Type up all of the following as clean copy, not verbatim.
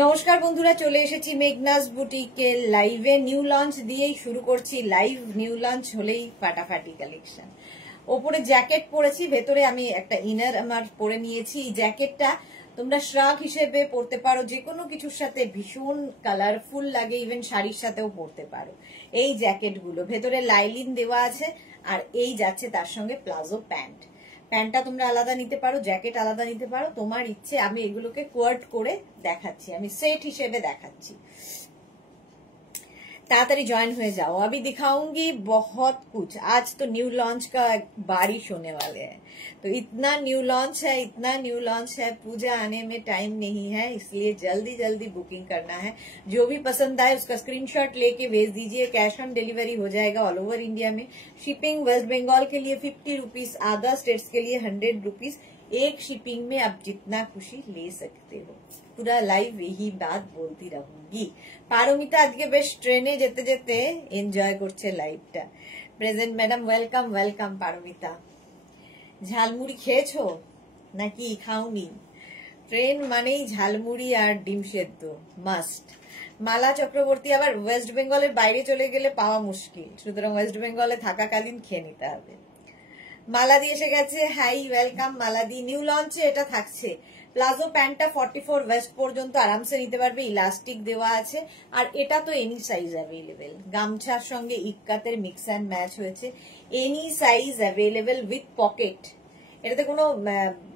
নমস্কার বন্ধুরা, চলে এসেছি মেঘনাস বুটিকের লাইভে। নিউ লঞ্চ দিয়েই শুরু করছি লাইভ। নিউ লঞ্চ হলেই ফাটাফাটি কালেকশন। ওপরে জ্যাকেট পরেছি, ভেতরে আমি একটা ইনার আমার পরে নিয়েছি। এই জ্যাকেটটা তোমরা শ্রাগ হিসেবে পরতে পারো, যে কোনো কিছুর সাথে ভীষণ কালারফুল লাগে, ইভেন শাড়ির সাথেও পরতে পারো। এই জ্যাকেটগুলো ভেতরে লাইলিন দেওয়া আছে, আর এই যাচ্ছে তার সঙ্গে প্লাজো প্যান্ট। প্যান্টটা তোমরা আলাদা নিতে পারো, জ্যাকেট আলাদা নিতে পারো, তোমার ইচ্ছে। আমি এগুলোকে কোয়ার্ট করে দেখাচ্ছি, আমি সেট হিসেবে দেখাচ্ছি। ताड़ाताड़ी ज्वाइन हो जाओ, अभी दिखाऊंगी बहुत कुछ। आज तो न्यू लॉन्च का बारिश होने वाले हैं, तो इतना न्यू लॉन्च है, पूजा आने में टाइम नहीं है, इसलिए जल्दी जल्दी बुकिंग करना है। जो भी पसंद आए उसका स्क्रीनशॉट लेके भेज दीजिए। कैश ऑन डिलीवरी हो जाएगा ऑल ओवर इंडिया में। शिपिंग वेस्ट बंगाल के लिए 50 रुपीज, अदर स्टेट्स के लिए 100 रुपीज। एक शिपिंग में आप जितना खुशी ले सकते हो। पूरा लाइव यही बात बोलती रहूंगी। पारमिता आज के बेश ट्रेने जेते जेते एंजॉय करछे लाइवटा। Present madam, welcome welcome. Paramita झालमुड़ी खेয়েছো নাকি খাওনি? ট্রেন মানেই ঝালমুড়ি আর ডিম সেদ্ধ মাস্ট। মালা চক্রবর্তী আবার ওয়েস্ট বেঙ্গলের বাইরে চলে গেলে পাওয়া মুশকিল, সুতরাং ওয়েস্ট বেঙ্গলে থাকাকালীন খেয়ে নিতে হবে। মালাদি এসে গেছে, হাই ওয়েলকাম মালাদি। নিউ লঞ্চে এটা থাকছে। প্লাজো প্যান্টটা 44 ওয়েস্ট পর্যন্ত আরামসে নিতে পারবে, ইলাস্টিক দেওয়া আছে। আর এটা তো এনি সাইজ অ্যাভেলেবেল, গামছার সঙ্গে ইক্কাতের মিক্স অ্যান্ড ম্যাচ হয়েছে। Any size available with pocket. এটাতে কোনো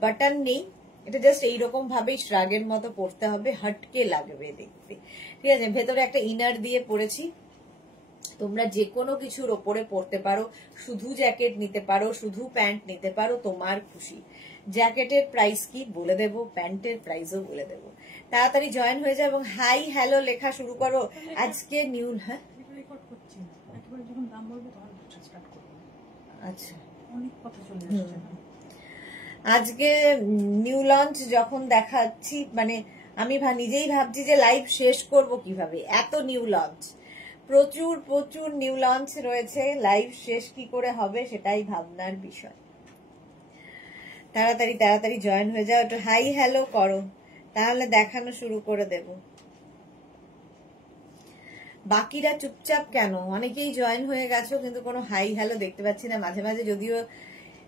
বাটন নেই, এটা জাস্ট এইরকম ভাবেই শ্রাগের মতো পরতে হবে, হটকে লাগবে দেখতে। ঠিক আছে, ভেতরে একটা ইনার দিয়ে পরেছি। তোমরা যে কোনো কিছুর ওপরে পরতে পারো, শুধু জ্যাকেট নিতে পারো, শুধু প্যান্ট নিতে পারো, তোমার খুশি। জ্যাকেটের প্রাইস কি বলে দেবো, প্যান্টের প্রাইসও বলে দেবো। তাড়াতাড়ি জয়েন হয়ে যাও এবং হাই হ্যালো লেখা শুরু করো। আজকে নিউ আচ্ছা, আজকে নিউ লঞ্চ যখন দেখাচ্ছি, মানে আমি নিজেই ভাবছি যে লাইভ শেষ করব কিভাবে, এত নিউ লঞ্চ। প্রচুর প্রচুর নিউ লঞ্চ রয়েছে, লাইভ শেষ কি করে হবে সেটাই ভাবনার বিষয়। তাড়াতাড়ি তাড়াতাড়ি জয়েন হয়ে যাও, একটু হাই হ্যালো করো, তাহলে দেখানো শুরু করে দেব। বাকিরা চুপচাপ কেন? অনেকেই জয়েন হয়ে গেছো কিন্তু কোনো হাই হ্যালো দেখতে পাচ্ছি না। মাঝে মাঝে যদিও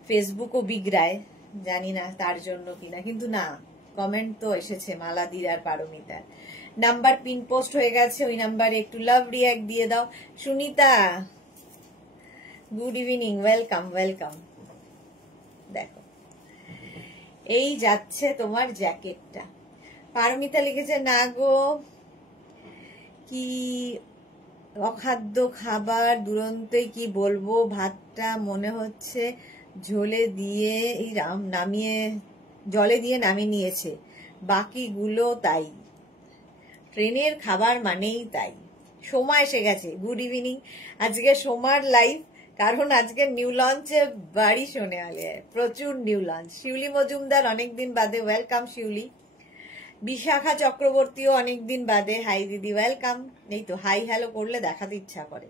ফেসবুকও বিগড়ায়, জানি না তার জন্য কিনা, কিন্তু না, কমেন্ট তো এসেছে মালাদির আর পারমিতার। নাম্বার পিন পোস্ট হয়ে গেছে, ওই নাম্বারে একটু লাভ রিয়াক্ট দিয়ে দাও। Sunita good evening, welcome welcome. দেখো এই যাচ্ছে তোমার জ্যাকেটটা। পারমিতা লিখেছে, না গো কি অখাদ্য খাবার, দুরন্তই কি বলবো, ভাতটা মনে হচ্ছে ঝোলে দিয়ে এই নামিয়ে জলে দিয়ে নামিয়ে নিয়েছে, বাকিগুলো তাই। ট্রেনের খাবার মানেই তাই। সোমা এসে গেছে, গুড ইভিনিং। আজকে সোমার লাইভ, কারণ আজকে নিউ লঞ্চে বাড়ি শোনে আলে, প্রচুর নিউ লঞ্চ। শিউলি মজুমদার অনেকদিন বাদে, ওয়েলকাম শিউলি। বিশাখা চক্রবর্তীও অনেকদিন বাদে, হাই দিদি ওয়েলকাম। এই তো হাই হ্যালো করলে দেখাতে ইচ্ছা করে।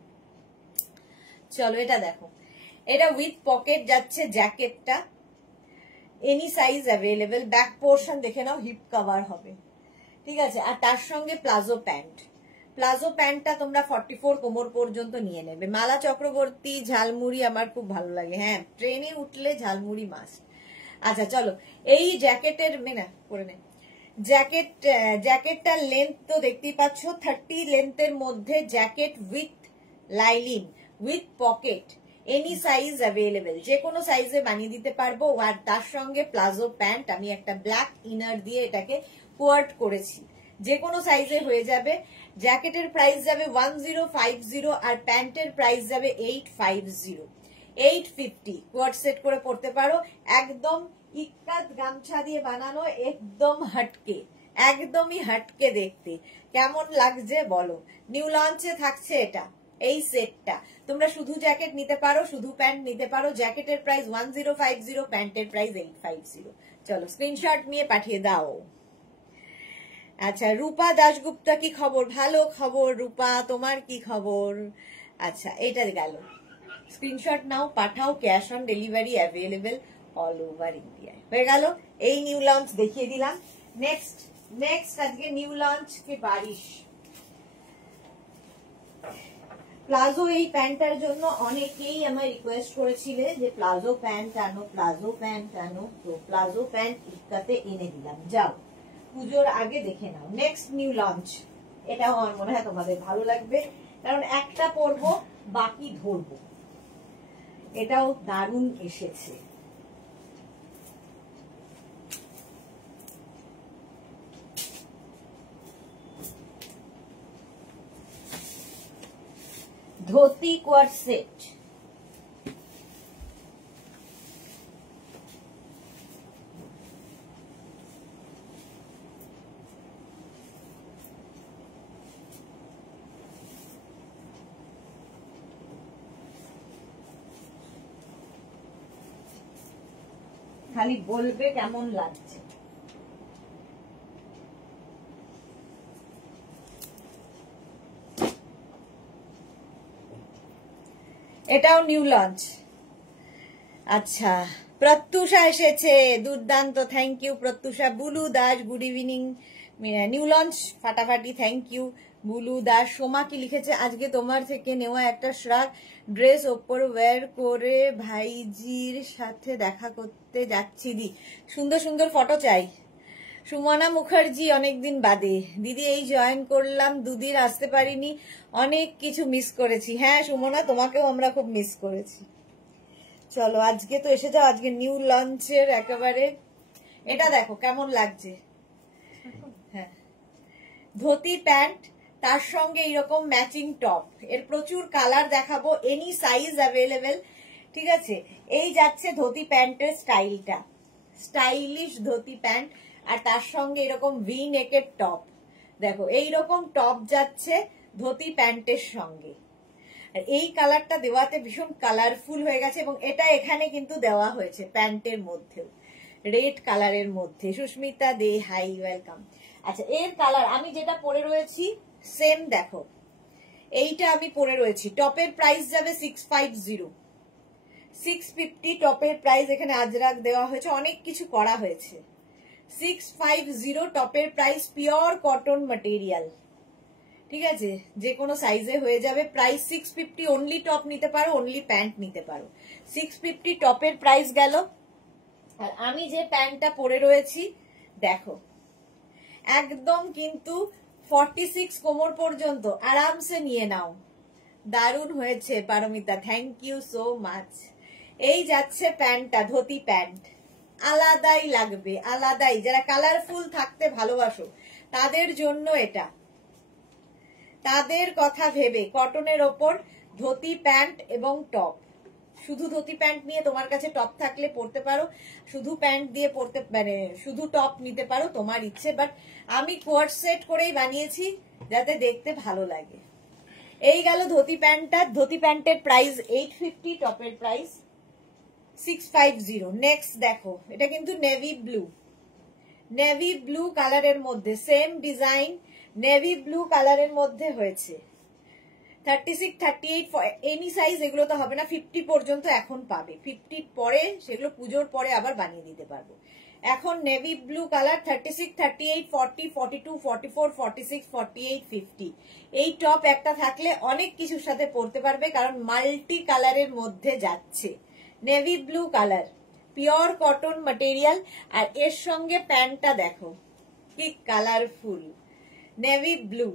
চলো এটা দেখো, এটা উইথ পকেট যাচ্ছে জ্যাকেটটা, any size available. Back portion দেখে নাও, হিপ কভার হবে, ঠিক আছে। আর তার সঙ্গে প্লাজো প্যান্ট। প্লাজো প্যান্টটা তোমরা 44 কোমর পর্যন্ত নিয়ে নেবে। মালা চক্রবর্তী, ঝালমুড়ি আমার খুব ভালো লাগে। হ্যাঁ, ট্রেনে উঠলে ঝালমুড়ি মাস্ট। আচ্ছা চলো, এই জ্যাকেটের মেনা করে নে। জ্যাকেটটার লেন্থ তো দেখতেই পাচ্ছ, 30 লেন্থের মধ্যে jacket with lining, with pocket, any size available. যে কোনো সাইজে বানিয়ে দিতে পারবো। আর তার সঙ্গে প্লাজো প্যান্ট, আমি একটা ব্ল্যাক ইনার দিয়ে এটাকে কোয়ার্ট করেছি, যে কোনো সাইজে হয়ে যাবে। জ্যাকেটের প্রাইস যাবে 1050 আর প্যান্টের প্রাইস যাবে 850, 850। কোয়ার্ট সেট করে পড়তে পারো, একদম ইক্কাত গামছা দিয়ে বানানো, একদম হটকে, একদমই হটকে দেখতে। কেমন লাগছে বলো? নিউ লঞ্চে থাকছে এটা, এই সেটটা। তোমরা শুধু জ্যাকেট নিতে পারো, শুধু প্যান্ট নিতে পারো। জ্যাকেটের প্রাইস 1050, প্যান্টের প্রাইস 850। চলো স্ক্রিনশট নিয়ে পাঠিয়ে দাও। আচ্ছা, রূপা দাশগুপ্তা, কি খবর? ভালো খবর রূপা, তোমার কি খবর? আচ্ছা, এটা গেল, স্ক্রিনশট নাও, পাঠাও। Cash on delivery available all over ইন্ডিয়ায়। হয়ে গেল, এই নিউ লঞ্চ দেখিয়ে দিলাম। নেক্সট নেক্সট আজকে নিউ লঞ্চ কি বারিশ প্লাজো। এই প্যান্টটার জন্য অনেকেই আমায় রিকোয়েস্ট করেছিলে যে প্লাজো প্যান্ট আনো, প্লাজো প্যান্ট আনো। তো প্লাজো প্যান্ট ইক্কাতে এনে দিলাম, যাও পুজোর আগে দেখে নাও। নেক্সট নিউ লঞ্চ, এটাও আমার মনে হয় তোমাদের ভালো লাগবে, কারণ একটা পরবো বাকি ধরবো। এটাও দারুণ এসেছে। ধোতি কোয়ার সেট, খালি বলবে কেমন লাগছে। এটাও নিউ লঞ্চ। আচ্ছা, প্রত্যুষা এসেছে, দুর্দান্ত, thank you Pratyusha. Bulu Das, good evening. New launch ফাটাফাটি, থ্যাংক ইউ বুলু দাস। সোমা কি লিখেছে, আজকে তোমার থেকে নেওয়া একটা শ্রাগ ড্রেস ওপর ওয়্যার করে ভাইজির সাথে দেখা করতে যাচ্ছি দি। সুন্দর সুন্দর ফটো চাই। সুমনা মুখার্জি, অনেকদিন বাদে দিদি, এই জয়েন করলাম, দুদিন আসতে পারিনি, অনেক কিছু মিস করেছি। হ্যাঁ সুমনা, তোমাকেও আমরা খুব মিস করেছি। চলো আজকে তো এসে যাও, আজকে নিউ লঞ্চের একেবারে। এটা দেখো কেমন লাগছে। হ্যাঁ, ধুতি প্যান্ট, তার সঙ্গে এইরকম ম্যাচিং টপ। এর প্রচুর কালার দেখাবো, এনি সাইজ অ্যাভেলেবেল। ঠিক আছে, এই যাচ্ছে ধুতি প্যান্টের স্টাইলটা, স্টাইলিশ ধুতি প্যান্ট, আর তার সঙ্গে এরকম ভি নেকের টপ। দেখো এইরকম টপ যাচ্ছে ধুতি প্যান্টের সঙ্গে। আর এই কালারটা দেওয়াতে ভীষণ কালারফুল হয়ে গেছে, এবং এটা এখানে কিন্তু দেওয়া হয়েছে প্যান্টের মধ্যেও, রেড কালারের মধ্যে। সুস্মিতা দে, হাই, ওয়েলকাম। আচ্ছা, এর কালার আমি যেটা পরে রয়েছি সেম দেখো, এইটা আমি পরে রয়েছি। টপের প্রাইস যাবে 650, 650 টপের প্রাইস। এখানে আজরাক দেওয়া হয়েছে, অনেক কিছু করা হয়েছে। 650 টপের প্রাইস, পিওর কটন ম্যাটেরিয়াল। ঠিক আছে, যে কোনো সাইজে হয়ে যাবে। প্রাইস 650, অনলি টপ নিতে পারো, অনলি প্যান্ট নিতে পারো। 650 টপের প্রাইস গেল। আর আমি যে প্যান্টটা পরে রয়েছি দেখো, একদম কিন্তু 46 কোমর পর্যন্ত আরামসে নিয়ে নাও। দারুণ হয়েছে Paromita, thank you so much. এই যাচ্ছে প্যান্টটা, ধুতি প্যান্ট, আলাদাই লাগবে, আলাদাই। যারা কালারফুল থাকতে ভালোবাসো তাদের জন্য এটা, তাদের কথা ভেবে কটনের ওপর ধুতি প্যান্ট এবং টপ। শুধু ধুতি প্যান্ট নিয়ে তোমার কাছে টপ থাকলে পরতে পারো, শুধু প্যান্ট দিয়ে পরতে, মানে শুধু টপ নিতে পারো, তোমার ইচ্ছে। বাট আমি কোয়ার্ড সেট করেই বানিয়েছি যাতে দেখতে ভালো লাগে। এই গেল ধুতি প্যান্টটা। ধুতি প্যান্টের প্রাইস 850, টপের প্রাইস 650। নেক্সট দেখো, এটা কিন্তু নেভি ব্লু, নেভি ব্লু কালারের মধ্যে, সেম ডিজাইন, নেভি ব্লু কালারের মধ্যে হয়েছে। 36, 38 এনি সাইজ এগুলো তো হবে না, 50 পর্যন্ত এখন পাবে। 50 পরে সেগুলো পুজোর পরে আবার বানিয়ে দিতে পারবো। এখন নেভি ব্লু কালার 36, 38, 40, 42, 44, 46, 48, 50। এই টপ একটা থাকলে অনেক কিছুর সাথে পরতে পারবে, কারণ মাল্টি কালারের মধ্যে যাচ্ছে। Navy blue colour, pure cotton material. আর এর সঙ্গে প্যান্টটা দেখো কি কালারফুল, নেভি ব্লু।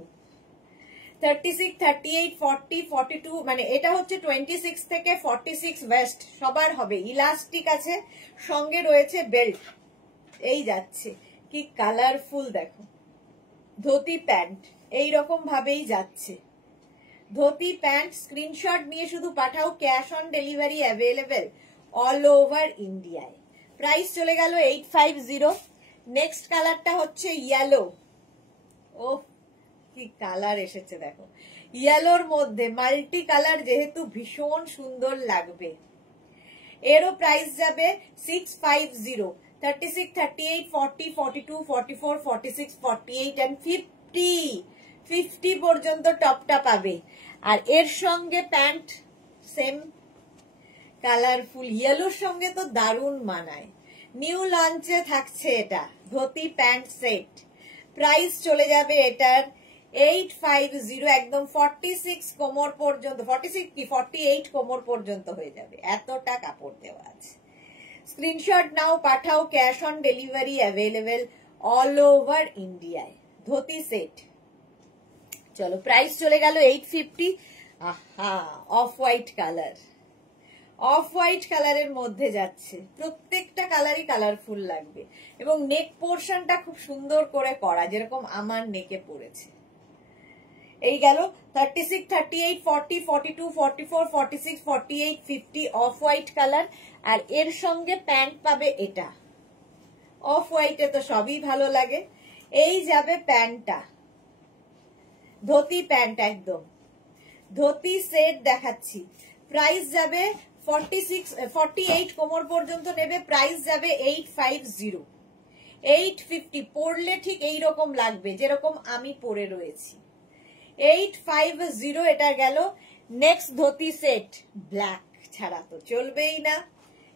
36, 38, 40, 42, মানে এটা হচ্ছে 26 থেকে 46 ওয়েস্ট সবার হবে। ইলাস্টিক আছে, সঙ্গে রয়েছে বেল্ট। এই যাচ্ছে কি কালারফুল, দেখো ধুতি প্যান্ট এইরকম ভাবেই যাচ্ছে। ধুতি প্যান্ট স্ক্রিনশট নিয়ে শুধু পাঠাও, cash on delivery available all over ইন্ডিয়ায়। প্রাইস চলে গেল 850। নেক্সট কালারটা হচ্ছে ইয়েলো। ও কি কালার এসেছে দেখো, ইয়েলোর মধ্যে মাল্টি কালার, যেহেতু ভীষণ সুন্দর লাগবে। এরও প্রাইস যাবে 650। 36, 38, 40, 42, 44, 46, 48 and 50 পর্যন্ত টপটা পাবে। আর এর সঙ্গে প্যান্ট সেম কালারফুল, ইয়েলোর সঙ্গে তো দারুণ মানায়। নিউ লঞ্চে থাকছে এটা, ধুতি প্যান্ট সেট। প্রাইস চলে যাবে এটার 850, একদম 46 কোমর পর্যন্ত, 46 কি 48 কোমর পর্যন্ত হয়ে যাবে, এতটা কাপড় দেওয়া আছে। স্ক্রিনশট নাও, পাঠাও, cash on delivery available all over ইন্ডিয়ায়। ধুতি সেট, চলো প্রাইস চলে গেল 850। আহা, off white colour, off white কালারের মধ্যে যাচ্ছে, প্রত্যেকটা কালারই কালারফুল লাগবে এবং নেক পোর্শনটা খুব সুন্দর করে করা, যেরকম আমার নেকে পড়েছে। এই গেল 36, 38, 40, 42, 44, 46, 48, 50 অফ হোয়াইট কালার। আর এর সঙ্গে প্যান্ট পাবে এটা, অফ হোয়াইটে তো সবই ভালো লাগে। এই যাবে প্যান্টটা, ধুতি প্যান্ট, একদম ধুতি সেট দেখাচ্ছি। প্রাইস যাবে 46, 48 কোমর পর্যন্ত নেবে, প্রাইস যাবে 850, 850। পরলে ঠিক এইরকম লাগবে যেরকম আমি পরে রয়েছি, 850 এটা গেল। নেক্সট ধুতি সেট, ব্ল্যাক ছাড়া তো চলবেই না,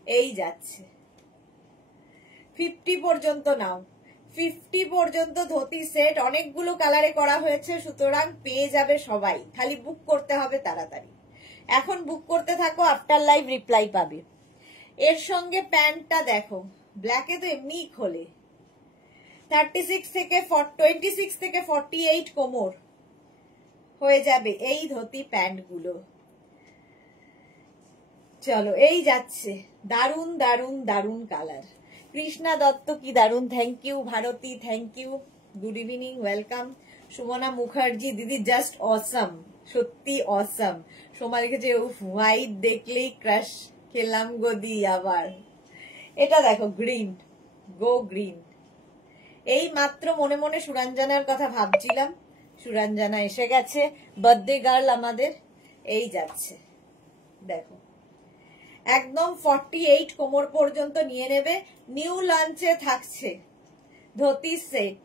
এই যাচ্ছে 50 পর্যন্ত নাও, 50 পর্যন্ত ধুতি সেট, অনেকগুলো কালারে করা হয়েছে, সুতরাং পেয়ে যাবে সবাই, খালি বুক করতে হবে তাড়াতাড়ি। এখন বুক করতে থাকো, আফটার লাইভ রিপ্লাই পাবে। এর সঙ্গে প্যান্টটা দেখো, ব্ল্যাকে তো এমনি খোলে, 26 থেকে 48 কোমর হয়ে যাবে এই ধুতি প্যান্ট গুলো। চলো এই যাচ্ছে, দারুন দারুন দারুন কালার। কৃষ্ণা দত্ত কি দারুন, thank you. Bharati thank you, good evening, welcome. Sumana Mukherjee দিদি জাস্ট অসম, সত্যি অসম। সোমা লিখেছে হোয়াইট দেখলেই ক্রাশ খেলাম গদি আবার। এটা দেখো গ্রিন, গো গ্রিন। এই মাত্র মনে মনে সুরঞ্জনার কথা ভাবছিলাম, সুরঞ্জনা এসে গেছে, বার্থডে গার্ল আমাদের। এই যাচ্ছে দেখো, একদম 48 কোমর পর্যন্ত নিয়ে নেবে। নিউ লঞ্চে থাকছে ধুতি সেট,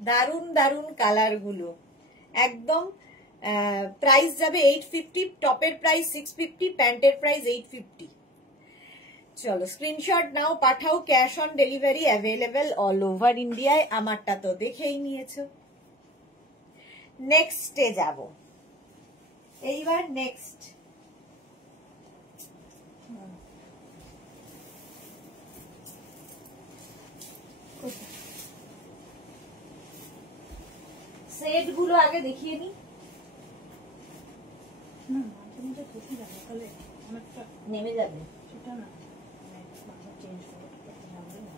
দারুন দারুন কালার গুলো, একদম। প্রাইস যাবে 850, টপের প্রাইস 650, প্যান্টের প্রাইস 850। চলো স্ক্রিনশট নাও, পাঠাও, cash on delivery available all over ইন্ডিয়ায়। আমারটা তো দেখেই নিয়েছো। নেক্সটে যাব, এইবার নেক্সট সেট গুলো আগে দেখিয়ে নি, নেমে যাবে সেটা না, চেঞ্জ করতে হবে না।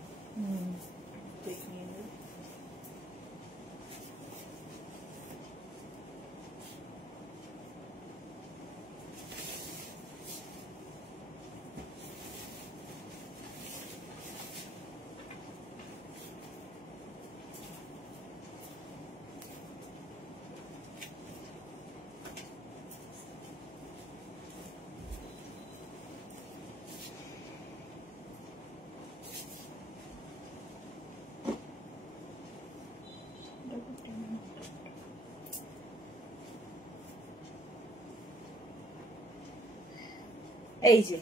এই যে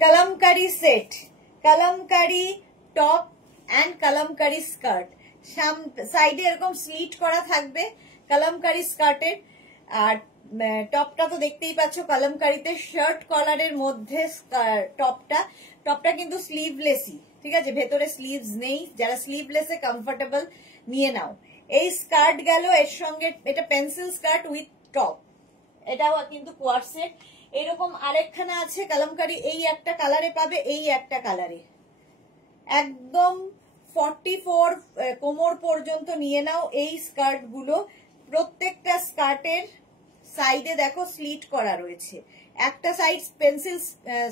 Kalamkari set, Kalamkari top and Kalamkari skirt, সাইডে এরকম স্লিট করা থাকবে কলমকারি স্কার্টের। আর টপটা তো দেখতেই পাচ্ছ কলমকারিতে, শার্ট কলারের মধ্যে টপটা কিন্তু স্লিভলেসই, ঠিক আছে, ভেতরে স্লিভস নেই। যারা স্লিভলেসে কমফোর্টেবল নিয়ে নাও। এই স্কার্ট গেল, এর সঙ্গে এটা পেন্সিল স্কার্ট উইথ টপ, এটাও কিন্তু কোয়ার সেট। এরকম আরেকখানা আছে কলমকারি, এই একটা কালারে পাবে, এই একটা কালারে, একদম 44 কোমর পর্যন্ত নিয়ে নাও এই স্কার্ট গুলো। প্রত্যেকটা স্কার্টের সাইডে দেখো স্লিট করা রয়েছে, একটা সাইড পেন্সিল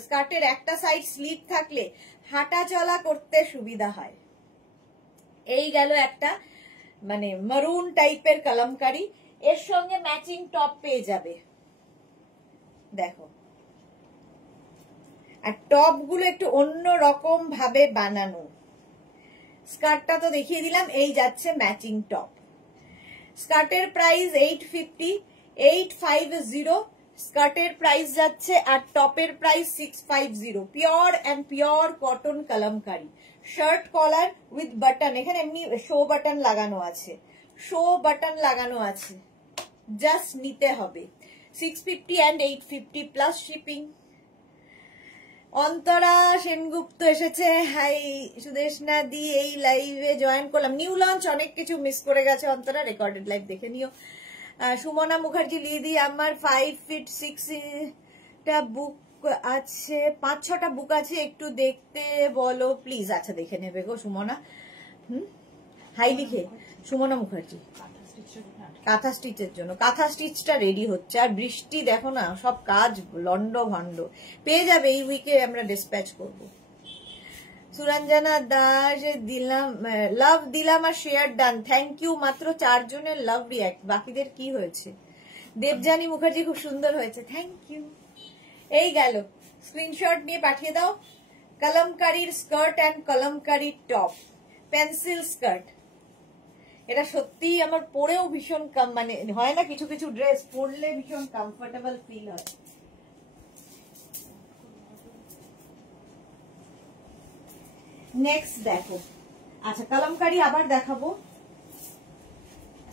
স্কার্টের একটা সাইড স্লিট থাকলে হাঁটা চলা করতে সুবিধা হয়। এই গেল একটা মানে মারুন টাইপের কলমকারি, এর সঙ্গে ম্যাচিং টপ পেয়ে যাবে দেখো। আর টপ গুলো একটু অন্য রকম ভাবে বানানো, স্কার্টটা তো দেখিয়ে দিলাম। এই যাচ্ছে ম্যাচিং টপ, স্কার্টের প্রাইস 850, 850 স্কার্টের প্রাইস যাচ্ছে, আর টপের price 650। Pure and pure cotton Kalamkari, shirt collar with button, এখানে এমনি শো বাটন লাগানো আছে, শো বাটন লাগানো আছে, জাস্ট নিতে হবে। 650 and 850 plus shipping. Antara Sengupta এসেছে, হাই সুদেশনা দি, এই লাইভে জয়েন করলাম। নিউ লঞ্চ অনেক কিছু মিস করে গেছে অন্তরা, রেকর্ডেড লাইভ দেখে নিও। সুমনা মুখার্জি লিদি, আমার 5 feet 6 টা বুক আছে, 5-6টা বুক আছে, একটু দেখতে বলো প্লিজ। আচ্ছা দেখে নেবে গো সুমনা। হাই লিখে সুমনা মুখার্জি, কাঁথা স্টিচের জন্য। কাঁথা স্টিচটা রেডি হচ্ছে, আর বৃষ্টি দেখো না, সব কাজ লন্ড ভন্ড। পেয়ে যাবে এই উইকে, আমরা ডিসপ্যাচ করবো। সুরঞ্জনা দাস, দিলাম লাভ, দিলাম আর শেয়ার ডান, থ্যাংক ইউ। মাত্র 4 জনের লাভ রিয়াক্ট, বাকিদের কি হয়েছে? দেবজানী মুখার্জি, খুব সুন্দর হয়েছে, থ্যাংক ইউ। এই গেল, স্ক্রিনশট নিয়ে পাঠিয়ে দাও। কলমকারীর স্কার্ট অ্যান্ড কলমকারীর টপ, পেন্সিল স্কার্ট। এটা সত্যি আমার পরেও ভীষণ মানে হয় না, কিছু কিছু ড্রেস পরলে ভীষণ কমফোর্টেবল ফিল হয়। নেক্সট দেখো, আচ্ছা কলমকারী আবার দেখাবো,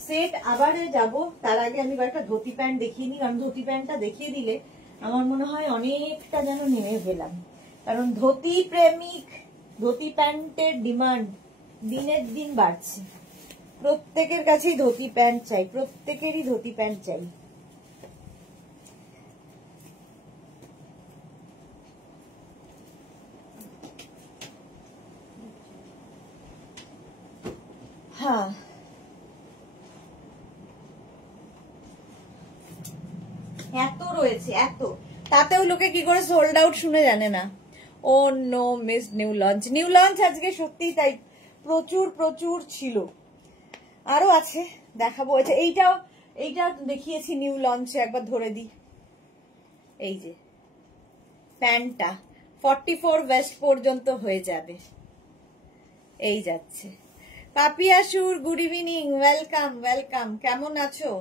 সেট আবার যাব। তার আগে আমি একটা ধুতি প্যান্ট দেখিয়ে নিই, কারণ ধুতি প্যান্টটা দেখিয়ে দিলে আমার মনে হয় অনেকটা যেন নেমে গেলাম। কারণ ধুতি প্রেমিক, ধুতি প্যান্টের ডিমান্ড দিনের দিন বাড়ছে। প্রত্যেকের কাছেই ধুতি প্যান্ট চাই, প্রত্যেকেরই ধুতি প্যান্ট চাই। হ্যাঁ, এত রয়েছে এত, তাতেও লোকে কি করে সোল্ড আউট শুনে জানে না। Oh no miss new launch. New launch আজকে সত্যি তাই প্রচুর প্রচুর ছিল, আরো আছে দেখাবো। এইটা দেখিয়েছি নিউ লঞ্চে, একবার ধরে দিই। এই যে প্যান্টটা 44 ওয়েস্ট পর্যন্ত হয়ে যাবে, এই যাচ্ছে। পাপিয়া সুর, গুড ইভিনিং, ওয়েলকাম ওয়েলকাম, কেমন আছো?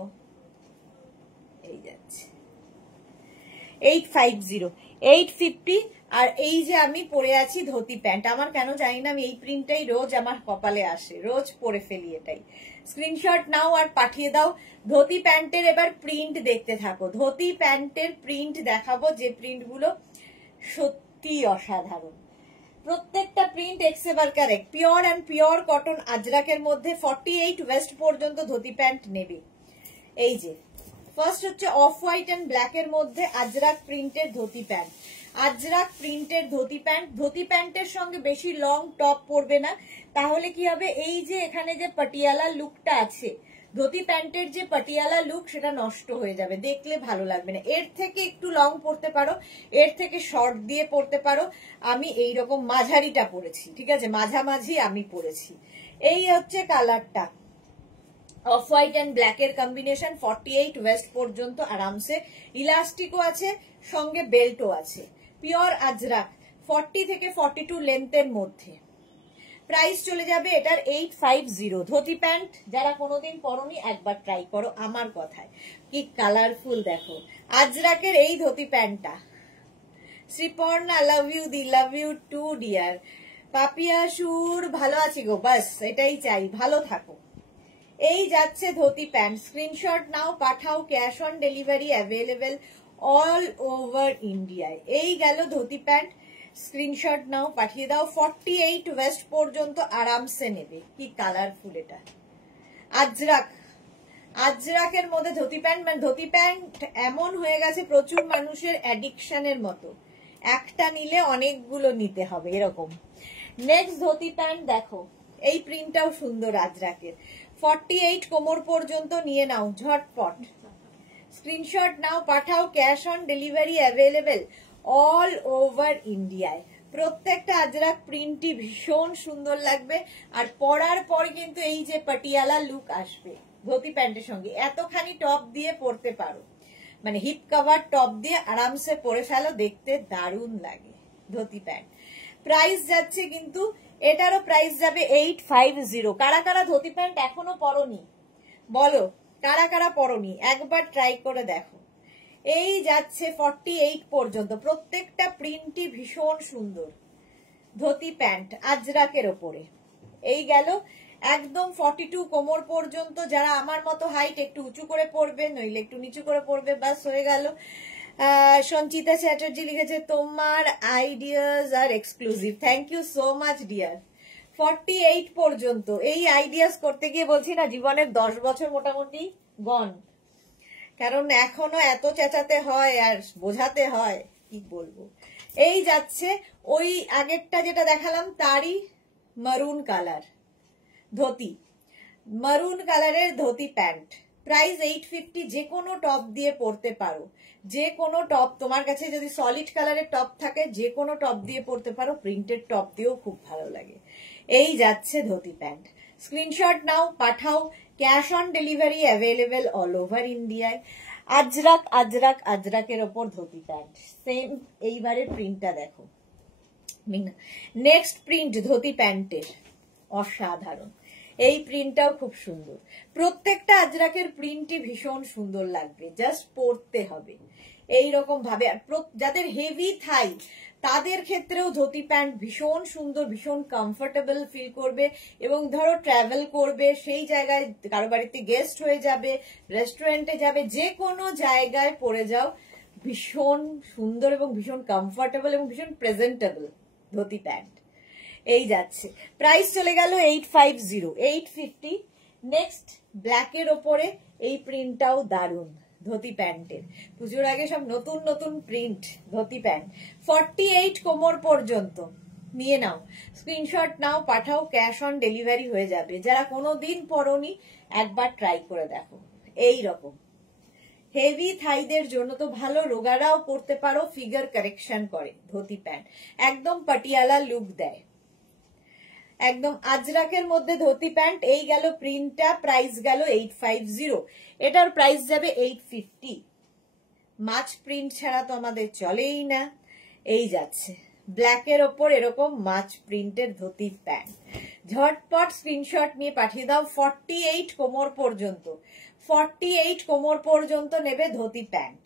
এই যাচ্ছে 850, 850। আর এই যে আমি পরে আছি ধুতি প্যান্ট, আমার কেন জানি না, আমি এই প্রিন্টটাই রোজ আমার কপালে আসে, রোজ পরে ফেলি এটাই। স্ক্রিনশট নাও আর পাঠিয়ে দাও। ধুতি প্যান্টের এবার প্রিন্ট দেখতে থাকো, ধুতি প্যান্টের প্রিন্ট দেখাবো, যে প্রিন্টগুলো সত্যি অসাধারণ। প্রত্যেকটা প্রিন্ট এক্সেবার correct, pure and pure cotton আজরাকের মধ্যে 48 ওয়েস্ট পর্যন্ত ধুতি প্যান্ট নেবে। এই যে ফার্স্ট হচ্ছে অফ হোয়াইট এন্ড ব্ল্যাক এর মধ্যে আজরাক প্রিন্টের ধুতি প্যান্ট, আজরাক প্রিন্টের ধুতি প্যান্ট। ধুতি প্যান্টের সঙ্গে বেশি লং টপ পরবে না, তাহলে কি হবে, এই যে এখানে যে পাটিয়ালা লুকটা আছে, ধুতি প্যান্টের যে পাটিয়ালা লুক, সেটা নষ্ট হয়ে যাবে, দেখলে ভালো লাগবে না। এর থেকে একটু লং পরতে পারো, এর থেকে শর্ট দিয়ে পরতে পারো। আমি এইরকম মাঝারিটা পরেছি, ঠিক আছে, মাঝামাঝি আমি পরেছি। এই হচ্ছে কালারটা, অফ হোয়াইট এন্ড ব্ল্যাক এর কম্বিনেশন, 48 ওয়েস্ট পর্যন্ত আরামসে। ইলাস্টিকও আছে, সঙ্গে বেল্টও আছে, পিওর আজরাক, 40 থেকে 42 লেন্থের মধ্যে। প্রাইস চলে যাবে এটার 850। ধুতি প্যান্ট যারা কোনোদিন পরনি একবার ট্রাই করো, আমার কথায়। কি কালারফুল দেখো আজরাকের এই ধুতি প্যান্টটা। শ্রীপর্ণা, লাভ ইউ দি, love you too dear. Papiya Sur, ভালো আছি গো, বাস এটাই চাই, ভালো থাকো। এই যাচ্ছে ধুতি প্যান্ট, স্ক্রিনশট নাও পাঠাও, cash on delivery available all over ইন্ডিয়ায়। এই গেল ধুতি প্যান্ট, স্ক্রিনশট নাও পাঠিয়ে দাও। 48 ওয়েস্ট পর্যন্ত আরামসে নেবে। কি কালারফুল এটা, আজরাক, আজরাকের মধ্যে ধুতি প্যান্ট। মানে ধুতি প্যান্ট এমন হয়ে গেছে প্রচুর মানুষের অ্যাডিকশনের মতো, একটা নিলে অনেকগুলো নিতে হবে এরকম। নেক্সট ধুতি প্যান্ট দেখো, এই প্রিন্টটাও সুন্দর আজরাকের, 48 কোমর পর্যন্ত নিয়ে নাও ঝটপট। স্ক্রিনশট নাও পাঠাও, cash on delivery available all over ইন্ডিয়ায়। প্রত্যেকটা আজরাক প্রিন্টই ভীষণ সুন্দর লাগবে, আর পরার পর কিন্তু এই যে পাটিয়ালা লুক আসবে ধুতি প্যান্টের সঙ্গে। এতখানি টপ দিয়ে পরতে পারো, মানে হিপ কভার টপ দিয়ে আরামসে পরে ফেলো, দেখতে দারুণ লাগে ধুতি প্যান্ট। প্রাইস যাচ্ছে কিন্তু, এটারও প্রাইস যাবে 850। কারা কারা ধুতি প্যান্ট এখনো পরনি বলো, কারা কারা পরনি, একবার ট্রাই করে দেখো। এই যাচ্ছে 48 পর্যন্ত, প্রত্যেকটা প্রিন্টই ভীষণ সুন্দর, ধোতি প্যান্ট আজরাকের ওপরে। এই গেল একদম 42 কোমর পর্যন্ত। যারা আমার মতো হাইট একটু উঁচু করে পড়বে, নইলে একটু নিচু করে পড়বে, বাস হয়ে গেল। সঞ্চিতা চ্যাটার্জি লিখেছে তোমার আইডিয়াস আর exclusive. Thank you so much dear. 48 পর্যন্ত। এই আইডিয়াস করতে গিয়ে বলছি না, জীবনের 10 বছর মোটামুটি গন। কারণ এখনো এত চেঁচাতে হয় আর বোঝাতে হয়, কি বলবো। এই যাচ্ছে ওই আগেরটা যেটা দেখালাম তারই মারুন কালার ধোতি, মারুন কালারের ধোতি প্যান্ট। প্রাইস 850। যে কোনো টপ দিয়ে পরতে পারো, যে কোনো টপ তোমার কাছে যদি সলিড কালারের টপ থাকে যে কোনো টপ দিয়ে পরতে পারো, প্রিন্টেড টপ দিয়েও খুব ভালো লাগে। এই যাচ্ছে ধোতি প্যান্ট। স্ক্রিনশট নাও, পাঠাও। Cash on delivery available all over ইন্ডিয়ায়। আজরাক আজরাক আজরাকের ওপর ধোতি প্যান্ট, সেম। এইবারে প্রিন্টটা দেখো, নেক্সট প্রিন্ট ধোতি প্যান্টের অসাধারণ। এই প্রিন্টটাও খুব সুন্দর। প্রত্যেকটা আজরাকের প্রিন্টই ভীষণ সুন্দর লাগবে, জাস্ট পরতে হবে এইরকম ভাবে। আর যাদের হেভি থাই তাদের ক্ষেত্রেও ধোতি প্যান্ট ভীষণ সুন্দর, ভীষণ কমফোর্টেবল ফিল করবে। এবং ধরো ট্রাভেল করবে, সেই জায়গায় কারো বাড়িতে গেস্ট হয়ে যাবে, রেস্টুরেন্টে যাবে, যে কোনো জায়গায় পরে যাও, ভীষণ সুন্দর এবং ভীষণ কমফোর্টেবল এবং ভীষণ প্রেজেন্টেবল ধোতি প্যান্ট। এই যাচ্ছে, প্রাইস চলে গেল 850, 850। নেক্সট ব্ল্যাকের ওপরে এই প্রিন্টটাও দারুন ধোতি প্যান্টের। পুজোর আগে সব নতুন নতুন প্রিন্ট ধোতি প্যান্ট। 48 কোমর পর্যন্ত নিয়ে নাও, স্ক্রিনশট নাও, পাঠাও। ক্যাশ অন ডেলিভারি হয়ে যাবে। যারা কোনোদিন পরনি একবার ট্রাই করে দেখো। এই রকম হেভি থাইদের জন্য তো ভালো, রোগারাও পরতে পারো, ফিগার কারেকশন করে ধোতি প্যান্ট, একদম পাটিয়ালা লুক দেয়। একদম আজরাকের মধ্যে ধোতি প্যান্ট। এই গেল প্রিন্টটা, প্রাইস গেল 850। এটার প্রাইস যাবে 850। মাছ প্রিন্ট ছাড়া তো আমাদের চলেই না। এই যাচ্ছে ব্ল্যাকের ওপর এরকম মাছ প্রিন্টের ধোতি প্যান্ট। ঝটপট স্ক্রিনশট নিয়ে পাঠিয়ে দাও। 48 কোমর পর্যন্ত, 48 কোমর পর্যন্ত নেবে ধোতি প্যান্ট।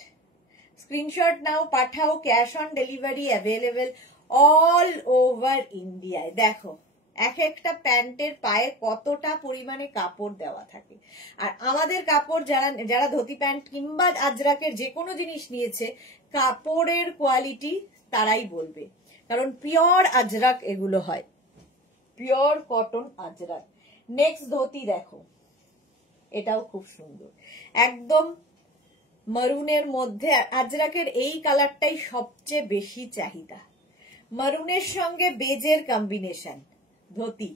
স্ক্রিনশট নাও, পাঠাও। Cash on delivery available all over ইন্ডিয়ায়। দেখো এক একটা প্যান্টের পায়ে কতটা পরিমাণে কাপড় দেওয়া থাকে। আর আমাদের কাপড় যারা ধোতি প্যান্ট কিংবা আজরাকের যে কোনো জিনিস নিয়েছে, কাপড়ের কোয়ালিটি তারাই বলবে, কারণ পিওর আজরাক এগুলো হয়, pure cotton Ajrak. Next dhoti দেখো, এটাও খুব সুন্দর, একদম মারুনের মধ্যে। আজরাকের এই কালারটাই সবচেয়ে বেশি চাহিদা, মারুনের সঙ্গে বেজের কম্বিনেশন ধোতি।